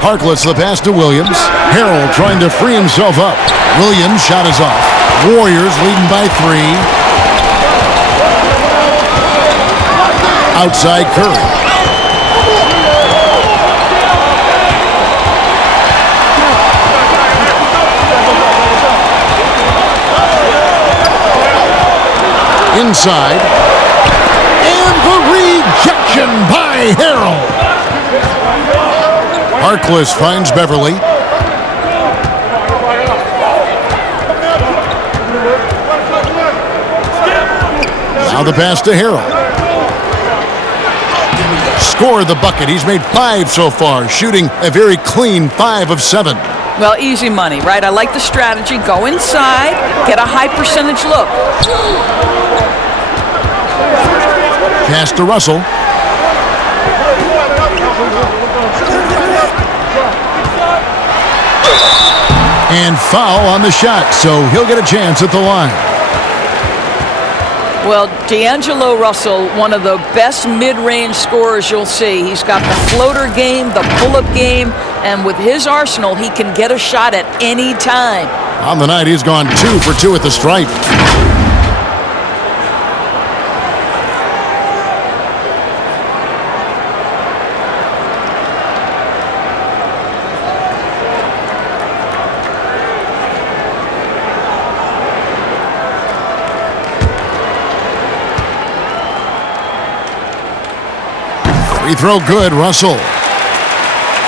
Harkless the pass to Williams. Harrell trying to free himself up. Williams shot is off. Warriors leading by 3. Outside Curry. Inside. And the rejection by Harrell. Harkless finds Beverly. Now the pass to Harrell. Scored the bucket. He's made 5 so far, shooting a very clean 5 of 7. Well, easy money, right? I like the strategy. Go inside, get a high percentage look. Pass to Russell. And foul on the shot, so he'll get a chance at the line. Well, D'Angelo Russell, one of the best mid-range scorers you'll see. He's got the floater game, the pull-up game, and with his arsenal, he can get a shot at any time. On the night, he's gone 2 for 2 at the stripe. Free throw good, Russell.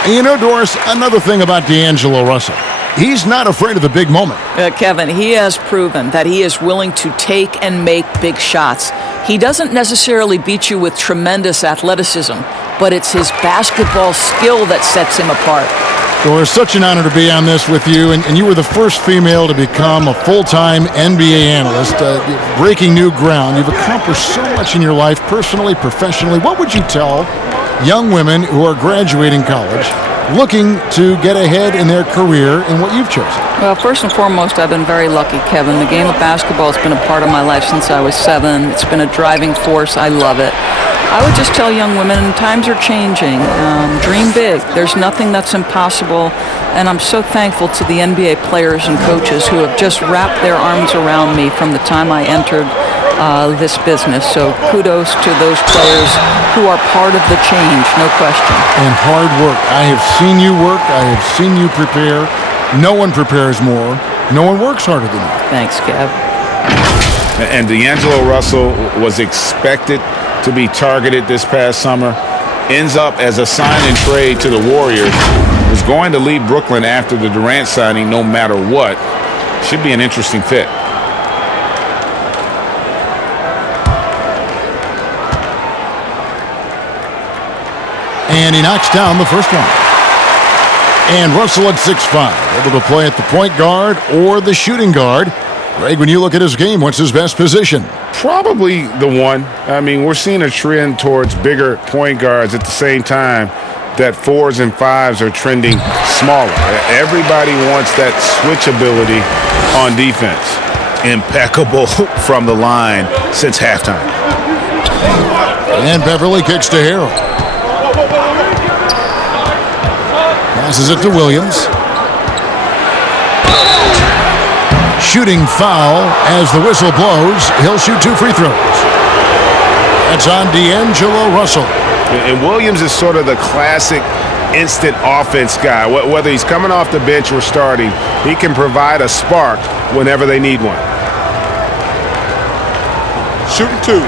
And you know, Doris, another thing about D'Angelo Russell. He's not afraid of the big moment. Kevin, he has proven that he is willing to take and make big shots. He doesn't necessarily beat you with tremendous athleticism, but it's his basketball skill that sets him apart. Doris, such an honor to be on this with you, and you were the first female to become a full-time NBA analyst, breaking new ground. You've accomplished so much in your life, personally, professionally. What would you tell young women who are graduating college, looking to get ahead in their career in what you've chosen? Well, first and foremost, I've been very lucky, Kevin. The game of basketball has been a part of my life since I was 7. It's been a driving force. I love it. I would just tell young women, times are changing. Dream big. There's nothing that's impossible. And I'm so thankful to the NBA players and coaches who have just wrapped their arms around me from the time I entered this business. So kudos to those players who are part of the change, no question. And hard work. I have seen you work. I have seen you prepare. No one prepares more. No one works harder than you. Thanks, Kev. And D'Angelo Russell was expected to be targeted this past summer. Ends up as a sign and trade to the Warriors. Was going to leave Brooklyn after the Durant signing no matter what. Should be an interesting fit. And he knocks down the first one. And Russell at 6'5", able to play at the point guard or the shooting guard. Greg, when you look at his game, what's his best position? Probably the one. I mean, we're seeing a trend towards bigger point guards at the same time that 4s and 5s are trending smaller. Everybody wants that switch ability on defense. Impeccable from the line since halftime. And Beverly kicks to Harrell. Passes it to Williams. Shooting foul as the whistle blows. He'll shoot 2 free throws. That's on D'Angelo Russell. And Williams is sort of the classic instant offense guy. Whether he's coming off the bench or starting, he can provide a spark whenever they need one. Shooting 2.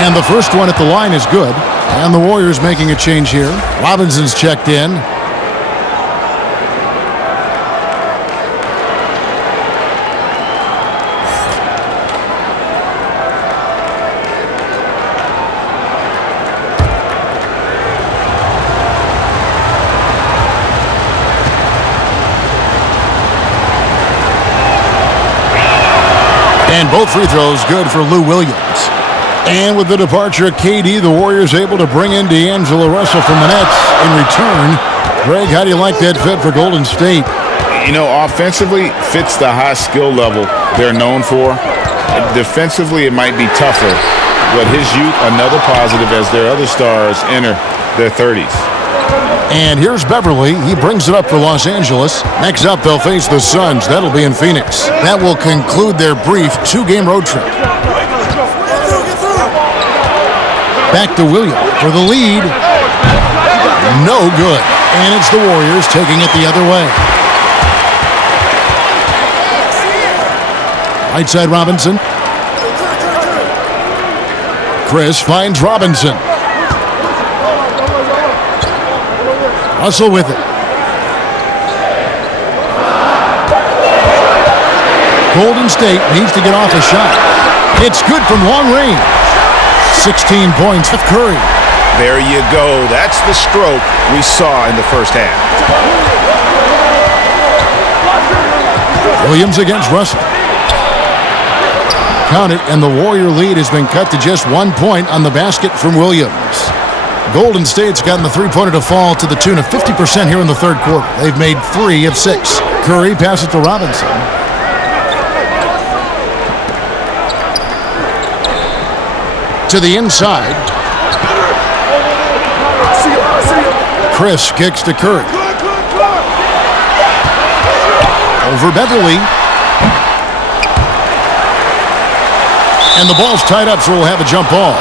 And the first one at the line is good. And the Warriors making a change here. Robinson's checked in. And both free throws good for Lou Williams. And with the departure of KD, the Warriors able to bring in D'Angelo Russell from the Nets in return. Greg, how do you like that fit for Golden State? You know, offensively, fits the high skill level they're known for. Defensively, it might be tougher. But his youth, another positive as their other stars enter their 30s. And here's Beverly. He brings it up for Los Angeles. Next up, they'll face the Suns. That'll be in Phoenix. That will conclude their brief 2-game road trip. Back to Williams for the lead. No good. And it's the Warriors taking it the other way. Right side Robinson. Chris finds Robinson. Russell with it. Golden State needs to get off a shot. It's good from long range. 16 points with Curry. There you go. That's the stroke we saw in the first half. Williams against Russell. Count it, and the Warrior lead has been cut to just 1 point on the basket from Williams. Golden State's gotten the three-pointer to fall to the tune of 50% here in the third quarter. They've made 3 of 6. Curry passes to Robinson. To the inside. Chris kicks to Curry. Over Beverly. And the ball's tied up, so we'll have a jump ball.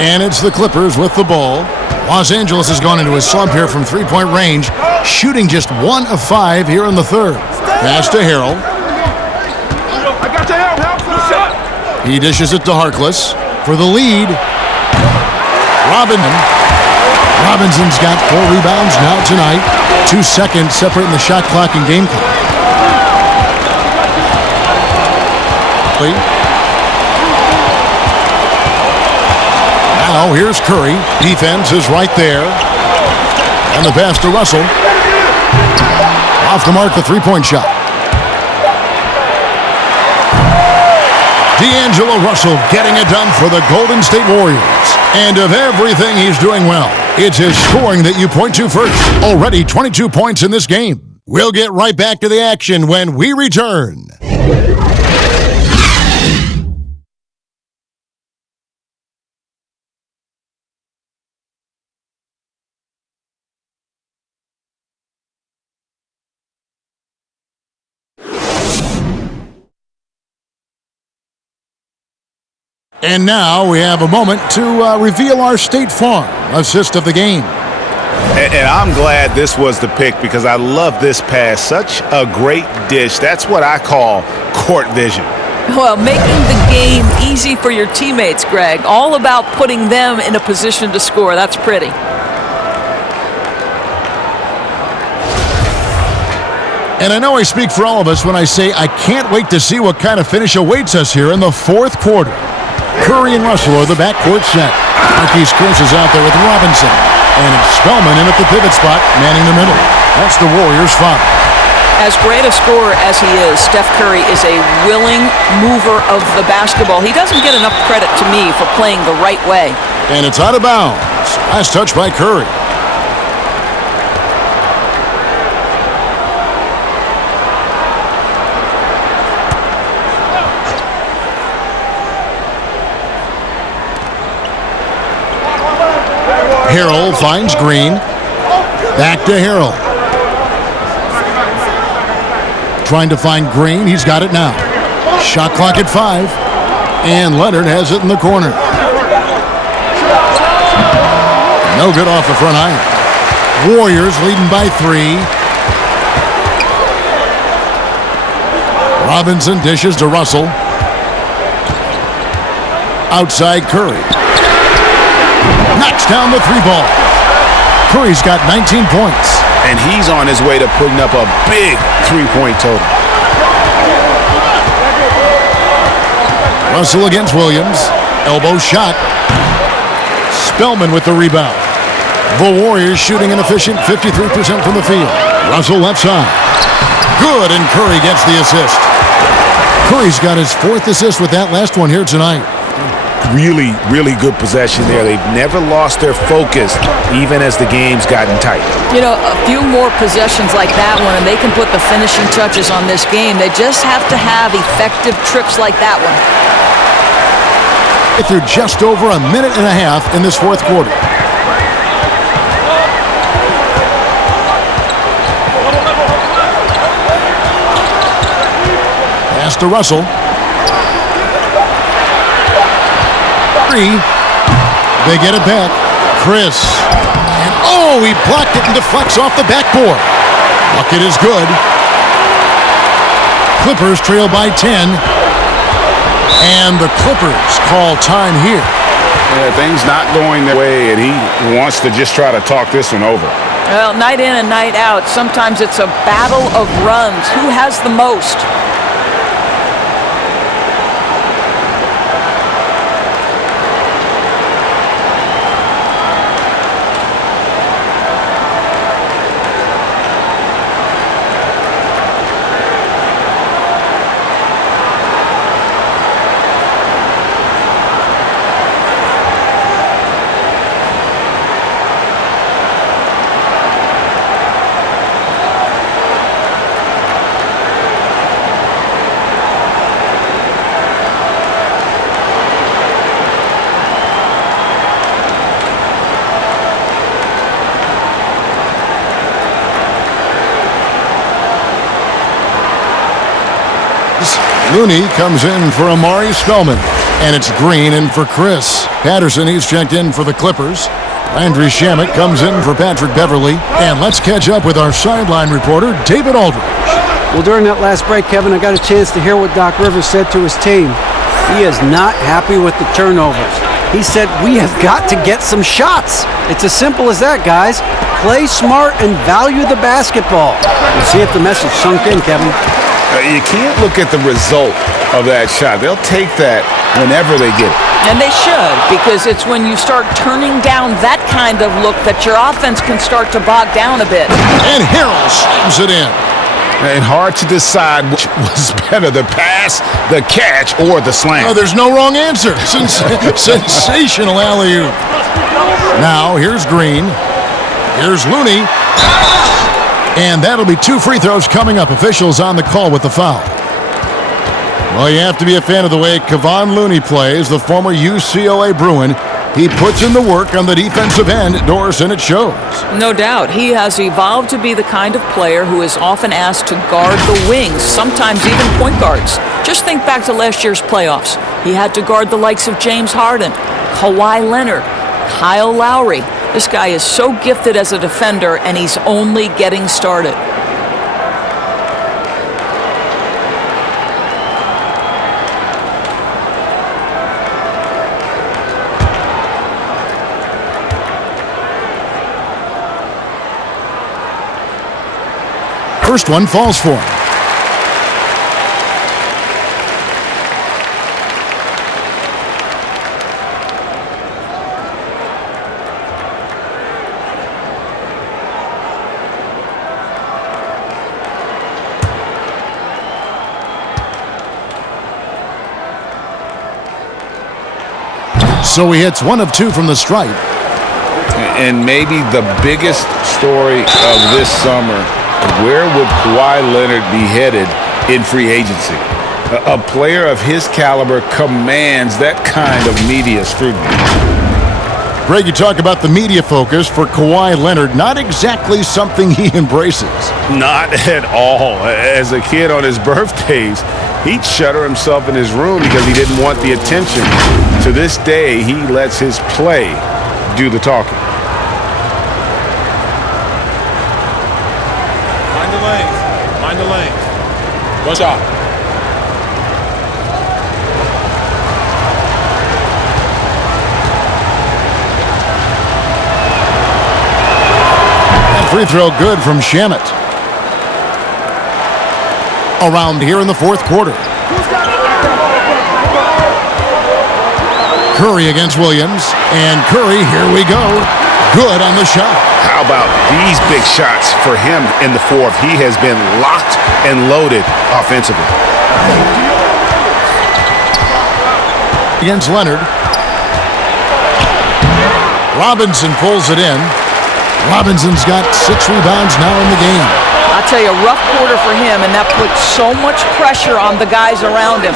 And it's the Clippers with the ball. Los Angeles has gone into a slump here from three-point range, shooting just 1 of 5 here in the third. Pass to Harrell. He dishes it to Harkless for the lead. Robinson's got 4 rebounds now tonight. 2 seconds separating the shot clock and game clock. Now here's Curry. Defense is right there. And the pass to Russell. Off the mark, the three-point shot. D'Angelo Russell getting it done for the Golden State Warriors. And of everything he's doing well, it's his scoring that you point to first. Already 22 points in this game. We'll get right back to the action when we return. And now we have a moment to reveal our State Farm assist of the game. And I'm glad this was the pick because I love this pass. Such a great dish. That's what I call court vision. Well, making the game easy for your teammates, Greg. All about putting them in a position to score. That's pretty. And I know I speak for all of us when I say I can't wait to see what kind of finish awaits us here in the fourth quarter. Curry and Russell are the backcourt set. Marquise Chris is out there with Robinson. And it's Spellman in at the pivot spot, manning the middle. That's the Warriors' foul. As great a scorer as he is, Steph Curry is a willing mover of the basketball. He doesn't get enough credit to me for playing the right way. And it's out of bounds. Last touch by Curry. Harrell finds Green. Back to Harrell. Trying to find Green. He's got it now. Shot clock at 5. And Leonard has it in the corner. No good off the front iron. Warriors leading by 3. Robinson dishes to Russell. Outside Curry. Knocks down the 3 ball. Curry's got 19 points. And he's on his way to putting up a big 3-point total. Russell against Williams. Elbow shot. Spellman with the rebound. The Warriors shooting an efficient 53% from the field. Russell left side. Good, and Curry gets the assist. Curry's got his 4th assist with that last one here tonight. Really, really good possession there. They've never lost their focus, even as the game's gotten tight. You know, a few more possessions like that one, and they can put the finishing touches on this game. They just have to have effective trips like that one. Through just over a minute and a half in this fourth quarter. Pass to Russell. They get it back. Chris. And oh, he blocked it and deflects off the backboard. Bucket is good. Clippers trail by 10. And the Clippers call time here. Yeah, things not going their way, and he wants to just try to talk this one over. Well, night in and night out, sometimes it's a battle of runs. Who has the most? Looney comes in for Amari Spellman. And it's Green in for Chris. Patterson, he's checked in for the Clippers. Landry Shamet comes in for Patrick Beverly. And let's catch up with our sideline reporter, David Aldridge. Well, during that last break, Kevin, I got a chance to hear what Doc Rivers said to his team. He is not happy with the turnovers. He said, we have got to get some shots. It's as simple as that, guys. Play smart and value the basketball. We'll see if the message sunk in, Kevin. You can't look at the result of that shot. They'll take that whenever they get it. And they should, because it's when you start turning down that kind of look that your offense can start to bog down a bit. And Harrell slams it in. And hard to decide which was better, the pass, the catch, or the slam. Oh, there's no wrong answer. Sensational alley-oop. Now, here's Green. Here's Looney. And that'll be 2 free throws coming up. Officials on the call with the foul. Well, you have to be a fan of the way Kevon Looney plays, the former UCLA Bruin. He puts in the work on the defensive end, Doris, and it shows. No doubt. He has evolved to be the kind of player who is often asked to guard the wings, sometimes even point guards. Just think back to last year's playoffs. He had to guard the likes of James Harden, Kawhi Leonard, Kyle Lowry. This guy is so gifted as a defender, and he's only getting started. First one falls for him. So he hits 1 of 2 from the stripe. And maybe the biggest story of this summer, where would Kawhi Leonard be headed in free agency? A player of his caliber commands that kind of media scrutiny. Greg, you talk about the media focus for Kawhi Leonard. Not exactly something he embraces. Not at all. As a kid on his birthdays, he'd shutter himself in his room because he didn't want the attention. To this day, he lets his play do the talking. Mind the lanes. One shot. That free throw good from Shamet. Around here in the 4th quarter. Curry against Williams. And Curry, here we go. Good on the shot. How about these big shots for him in the 4th? He has been locked and loaded offensively. Against Leonard. Robinson pulls it in. Robinson's got 6 rebounds now in the game. I'll tell you, a rough quarter for him, and that puts so much pressure on the guys around him.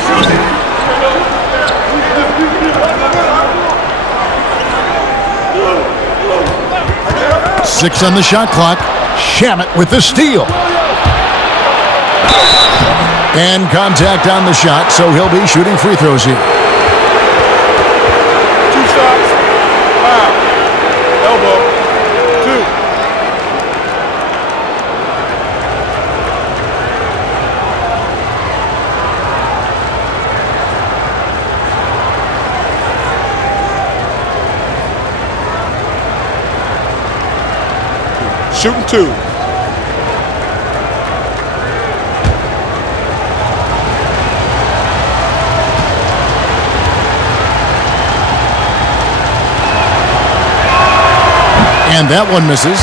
6 on the shot clock. Shamet with the steal. And contact on the shot, so he'll be shooting free throws here. 2 shots. Foul. Elbow. 2. Shooting 2. And that one misses.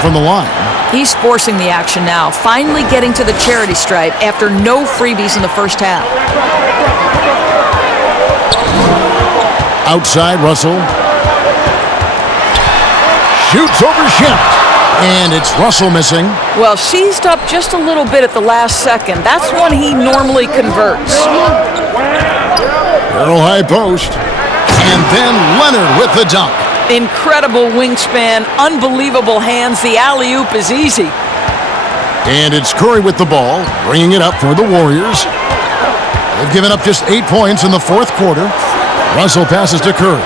From the line. He's forcing the action now, finally getting to the charity stripe after no freebies in the first half. Outside, Russell. Shoots over Shamet. And it's Russell missing. Well, seized up just a little bit at the last second. That's when he normally converts. Earl high post. And then Leonard with the dunk. Incredible wingspan, unbelievable hands. The alley-oop is easy. And it's Curry with the ball, bringing it up for the Warriors. They've given up just 8 points in the 4th quarter. Russell passes to Curry.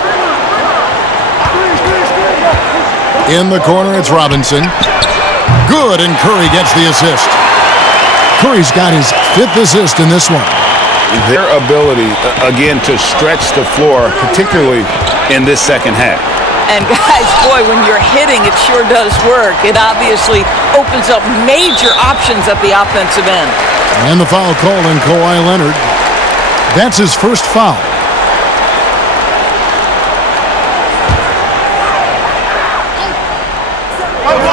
In the corner, it's Robinson. Good, and Curry gets the assist. Curry's got his 5th assist in this one. Their ability, again, to stretch the floor, particularly in this second half. And guys, boy, when you're hitting, it sure does work. It obviously opens up major options at the offensive end. And the foul called on Kawhi Leonard. That's his first foul.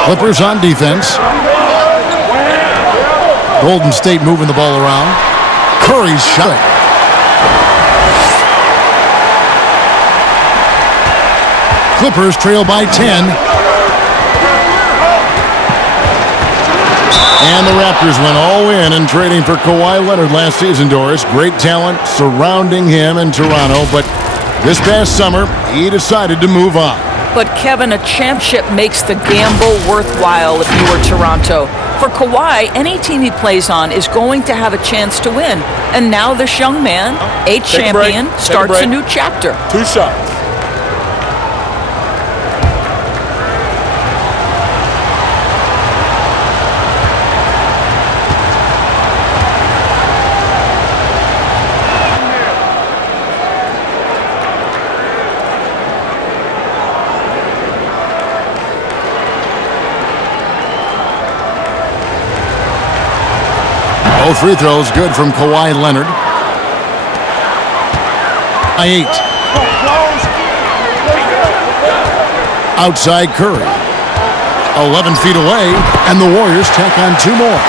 Clippers on defense. Golden State moving the ball around. Curry's shot. Clippers trail by 10. And the Raptors went all in trading for Kawhi Leonard last season, Doris. Great talent surrounding him in Toronto, but this past summer, he decided to move on. But Kevin, a championship makes the gamble worthwhile if you were Toronto. For Kawhi, any team he plays on is going to have a chance to win. And now this young man, a champion, starts a new chapter. 2 shots. Both free throws good from Kawhi Leonard. 8. Outside Curry. 11 feet away, and the Warriors tack on 2 more.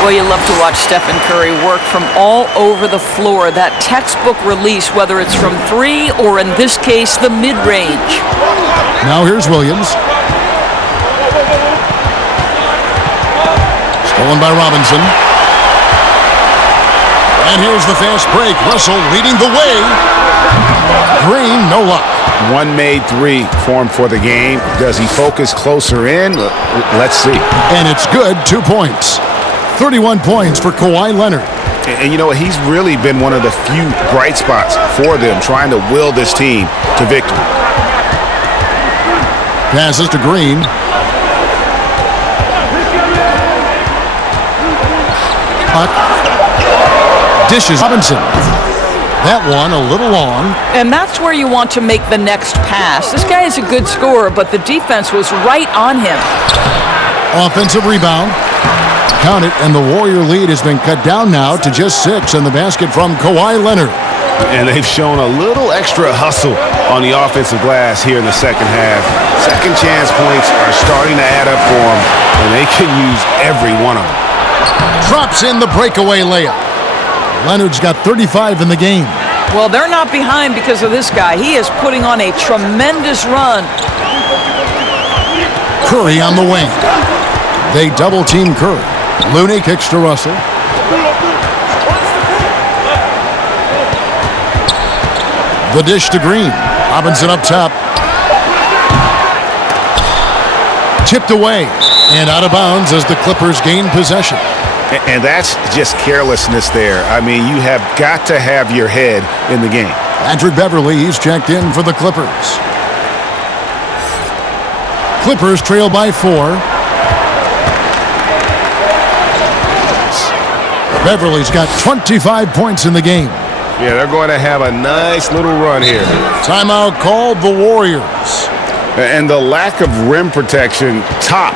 Well, you love to watch Stephen Curry work from all over the floor. That textbook release, whether it's from 3 or in this case, the mid-range. Now here's Williams. Stolen by Robinson. And here's the fast break. Russell leading the way. Green, no luck. One made 3 formed for the game. Does he focus closer in? Let's see. And it's good. 2 points. 31 points for Kawhi Leonard. And you know what? He's really been one of the few bright spots for them, trying to will this team to victory. Passes to Green. Dishes Robinson. That one a little long. And that's where you want to make the next pass. This guy is a good scorer, but the defense was right on him. Offensive rebound. Count it, and the Warrior lead has been cut down now to just 6, and the basket from Kawhi Leonard. And they've shown a little extra hustle on the offensive glass here in the second half. Second chance points are starting to add up for them, and they can use every one of them. Drops in the breakaway layup. Leonard's got 35 in the game. Well, they're not behind because of this guy. He is putting on a tremendous run. Curry on the wing. They double-team Curry. Looney kicks to Russell. The dish to Green. Robinson up top. Tipped away and out of bounds as the Clippers gain possession. And that's just carelessness there. I mean, you have got to have your head in the game. Patrick Beverly, he's checked in for the Clippers. Clippers trail by 4. Beverly's got 25 points in the game. Yeah, they're going to have a nice little run here. Timeout called the Warriors. And the lack of rim protection, top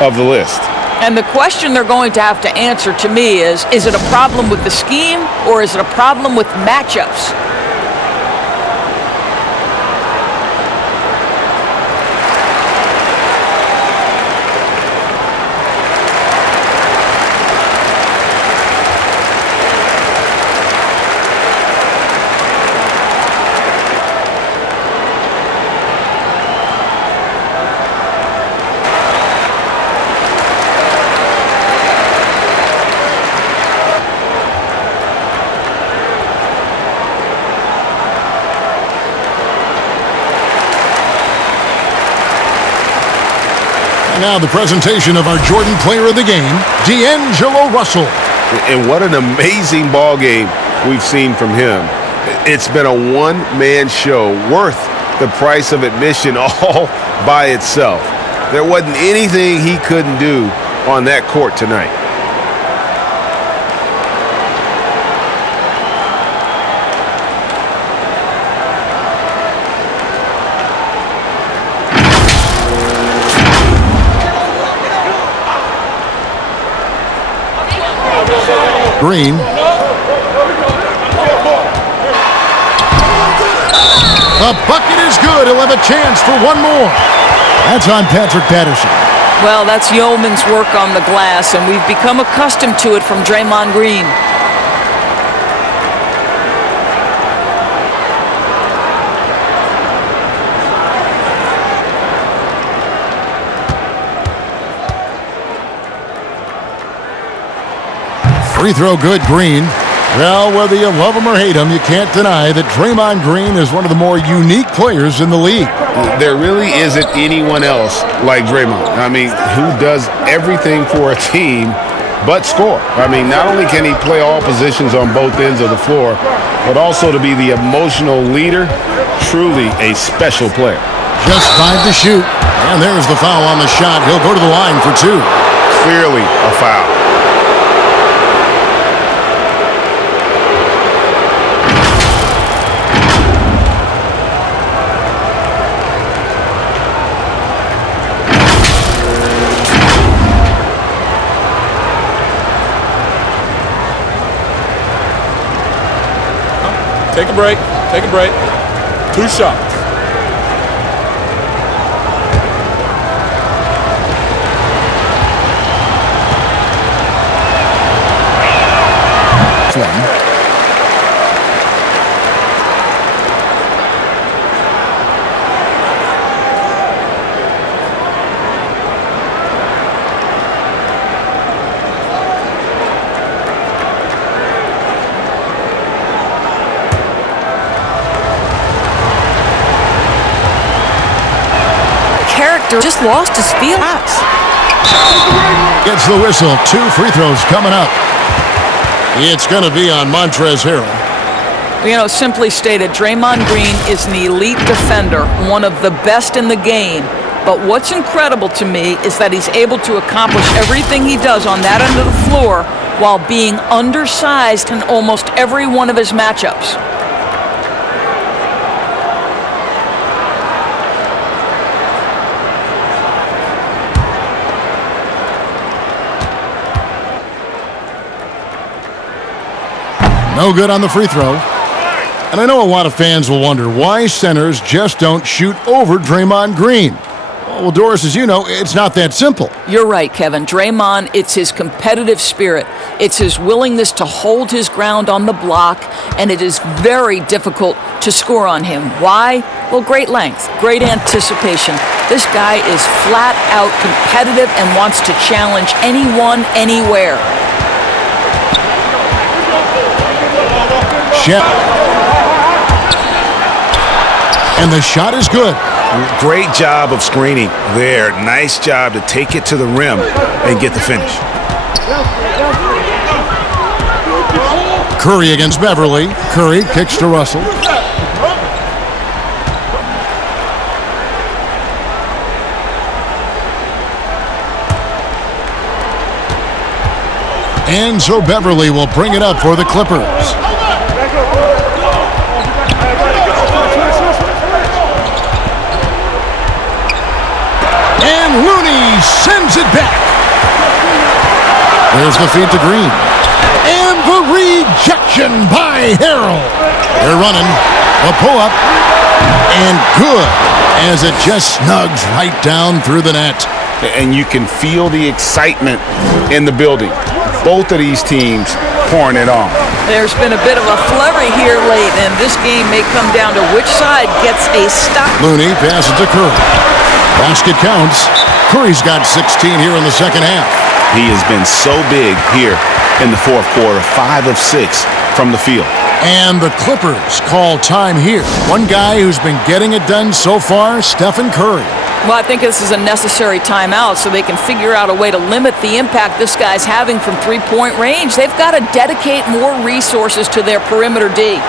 of the list. And the question they're going to have to answer to me is it a problem with the scheme or is it a problem with matchups? Now the presentation of our Jordan Player of the Game, D'Angelo Russell. And what an amazing ball game we've seen from him. It's been a one-man show worth the price of admission all by itself. There wasn't anything he couldn't do on that court tonight. Green. The bucket is good. He'll have a chance for one more. That's on Patrick Patterson. Well, that's yeoman's work on the glass, and we've become accustomed to it from Draymond Green. Free throw good, Green. Well, whether you love him or hate him, you can't deny that Draymond Green is one of the more unique players in the league. There really isn't anyone else like Draymond. I mean, who does everything for a team but score. I mean, not only can he play all positions on both ends of the floor, but also to be the emotional leader, truly a special player. Just 5 to shoot. And there's the foul on the shot. He'll go to the line for 2. Clearly a foul. Take a break. Take a break. 2 shots. Just lost his feelings. Gets the whistle. 2 free throws coming up. It's going to be on Montrezl Harrell. You know, simply stated, Draymond Green is an elite defender, one of the best in the game. But what's incredible to me is that he's able to accomplish everything he does on that end of the floor while being undersized in almost every one of his matchups. No good on the free throw. And I know a lot of fans will wonder why centers just don't shoot over Draymond Green. Well, Doris, as you know, it's not that simple. You're right, Kevin. Draymond, it's his competitive spirit. It's his willingness to hold his ground on the block, and it is very difficult to score on him. Why? Well, great length, great anticipation. This guy is flat out competitive and wants to challenge anyone, anywhere. And the shot is good. Great job of screening there. Nice job to take it to the rim and get the finish. Curry against Beverly. Curry kicks to Russell. And so Beverly will bring it up for the Clippers. And Looney sends it back. There's the feed to Green. And the rejection by Harrell. They're running. A pull-up. And good, as it just snugs right down through the net. And you can feel the excitement in the building. Both of these teams pouring it on. There's been a bit of a flurry here late, and this game may come down to which side gets a stop. Looney passes to Curry. Basket counts. Curry's got 16 here in the second half. He has been so big here in the fourth quarter, 5 of 6 from the field. And the Clippers call time here. One guy who's been getting it done so far, Stephen Curry. Well, I think this is a necessary timeout so they can figure out a way to limit the impact this guy's having from three-point range. They've got to dedicate more resources to their perimeter D.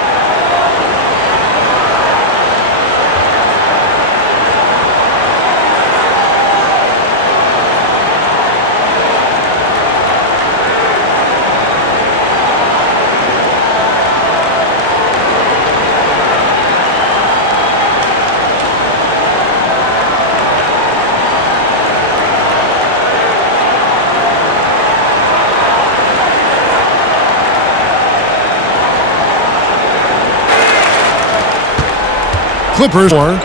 Clippers. Here's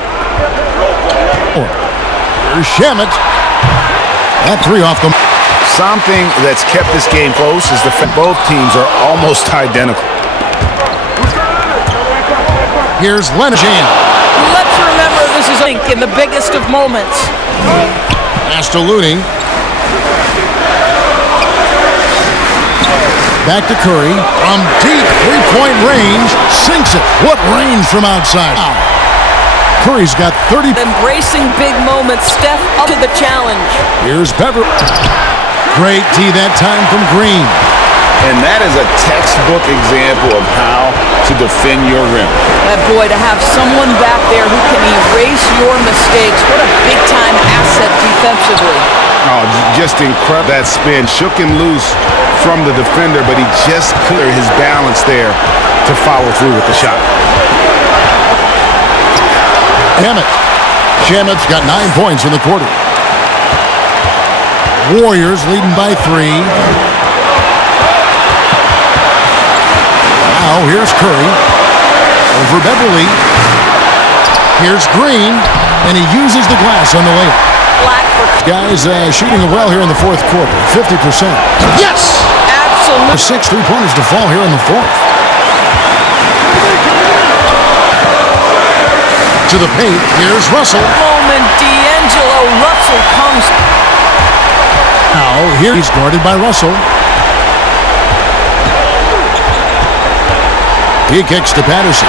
Shamet. That three off the... Something that's kept this game close is the fact both teams are almost identical. Here's Leonard. Let's remember this is in the biggest of moments. Astaluni. Back to Curry. From deep three-point range. Sinks it. What range from outside? Wow. Curry's got 30. Embracing big moments. Steph up to the challenge. Here's Beverly. Great D that time from Green. And that is a textbook example of how to defend your rim. That boy, to have someone back there who can erase your mistakes. What a big-time asset defensively. Oh, just incredible. That spin shook him loose from the defender, but he just cleared his balance there to follow through with the shot. Shamet's got 9 points in the quarter. Warriors leading by 3. Now here's Curry. Over Beverly. Here's Green. And he uses the glass on the layup. Guys shooting well here in the fourth quarter. 50%. Yes! Absolutely. 6 3-pointers to fall here in the fourth. To the paint. Here's Russell. Moment D'Angelo Russell comes. Now, here he's guarded by Russell. He kicks to Patterson.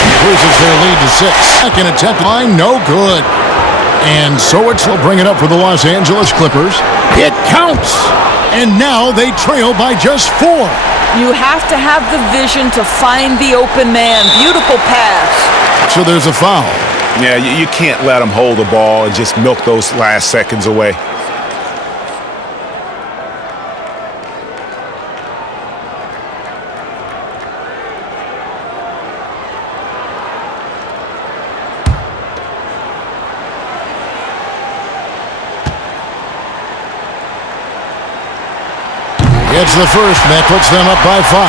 Increases their lead to 6. Second attempt. Line, no good. And so will bring it up for the Los Angeles Clippers. It counts. And now they trail by just 4. You have to have the vision to find the open man. Beautiful pass. So there's a foul. Yeah, you can't let them hold the ball and just milk those last seconds away. Gets the first, and that puts them up by 5.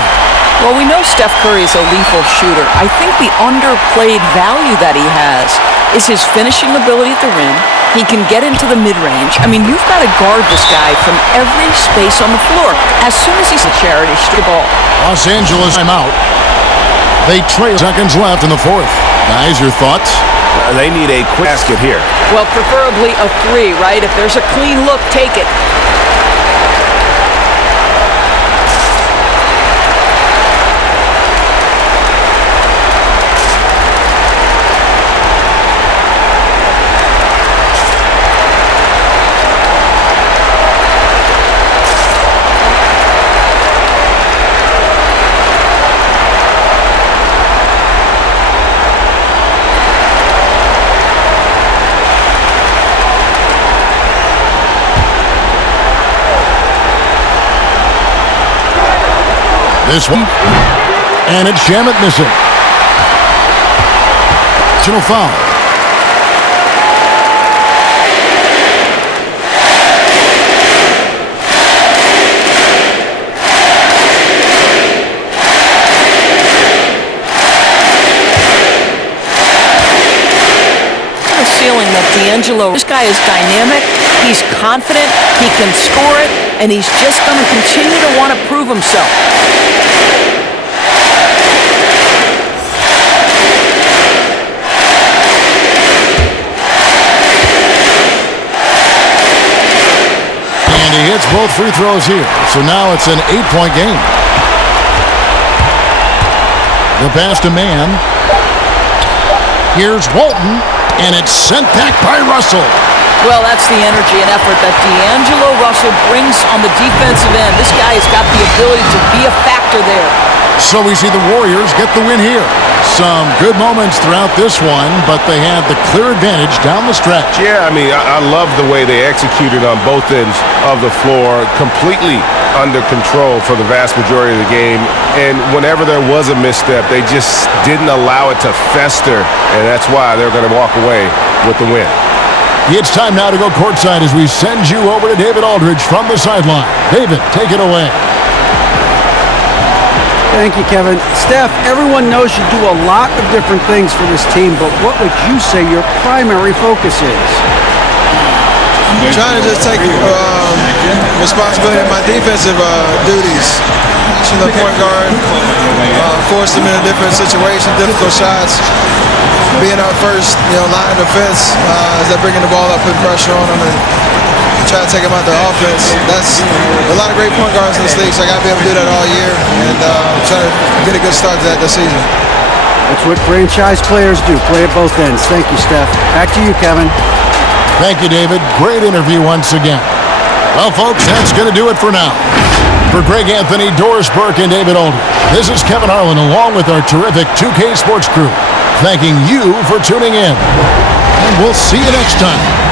Well, we know Steph Curry is a lethal shooter. I think the underplayed value that he has is his finishing ability at the rim. He can get into the mid-range. I mean, you've got to guard this guy from every space on the floor. As soon as he's a charity strip ball. Los Angeles timeout. They trail. Seconds left in the fourth. Guys, your thoughts? They need a quick basket here. Well, preferably a 3, right? If there's a clean look, take it. This one. And it's Shamet missing. Personal foul. Feeling that D'Angelo, this guy is dynamic, he's confident, he can score it, and he's just going to continue to want to prove himself. And he hits both free throws here, so now it's an 8-point game. The pass to Man. Here's Walton. And it's sent back by Russell. Well, that's the energy and effort that D'Angelo Russell brings on the defensive end. This guy has got the ability to be a factor there. So we see the Warriors get the win here. Some good moments throughout this one, but they had the clear advantage down the stretch. Yeah, I mean, I love the way they executed on both ends of the floor, completely under control for the vast majority of the game. And whenever there was a misstep, they just didn't allow it to fester, and that's why they're going to walk away with the win. It's time now to go courtside as we send you over to David Aldridge from the sideline. David, take it away. Thank you, Kevin. Steph, everyone knows you do a lot of different things for this team, but what would you say your primary focus is? Trying to just take responsibility of my defensive duties. Teaching the point guard, force them in a different situation, difficult shots. Being our first, line of defense as they're bringing the ball up, putting pressure on them, and try to take them out their offense. That's a lot of great point guards in this league, so I got to be able to do that all year and try to get a good start to that this season. That's what franchise players do, play at both ends. Thank you, Steph. Back to you, Kevin. Thank you, David. Great interview once again. Well, folks, that's going to do it for now. For Greg Anthony, Doris Burke, and David Aldridge, this is Kevin Harlan along with our terrific 2K Sports crew, thanking you for tuning in. And we'll see you next time.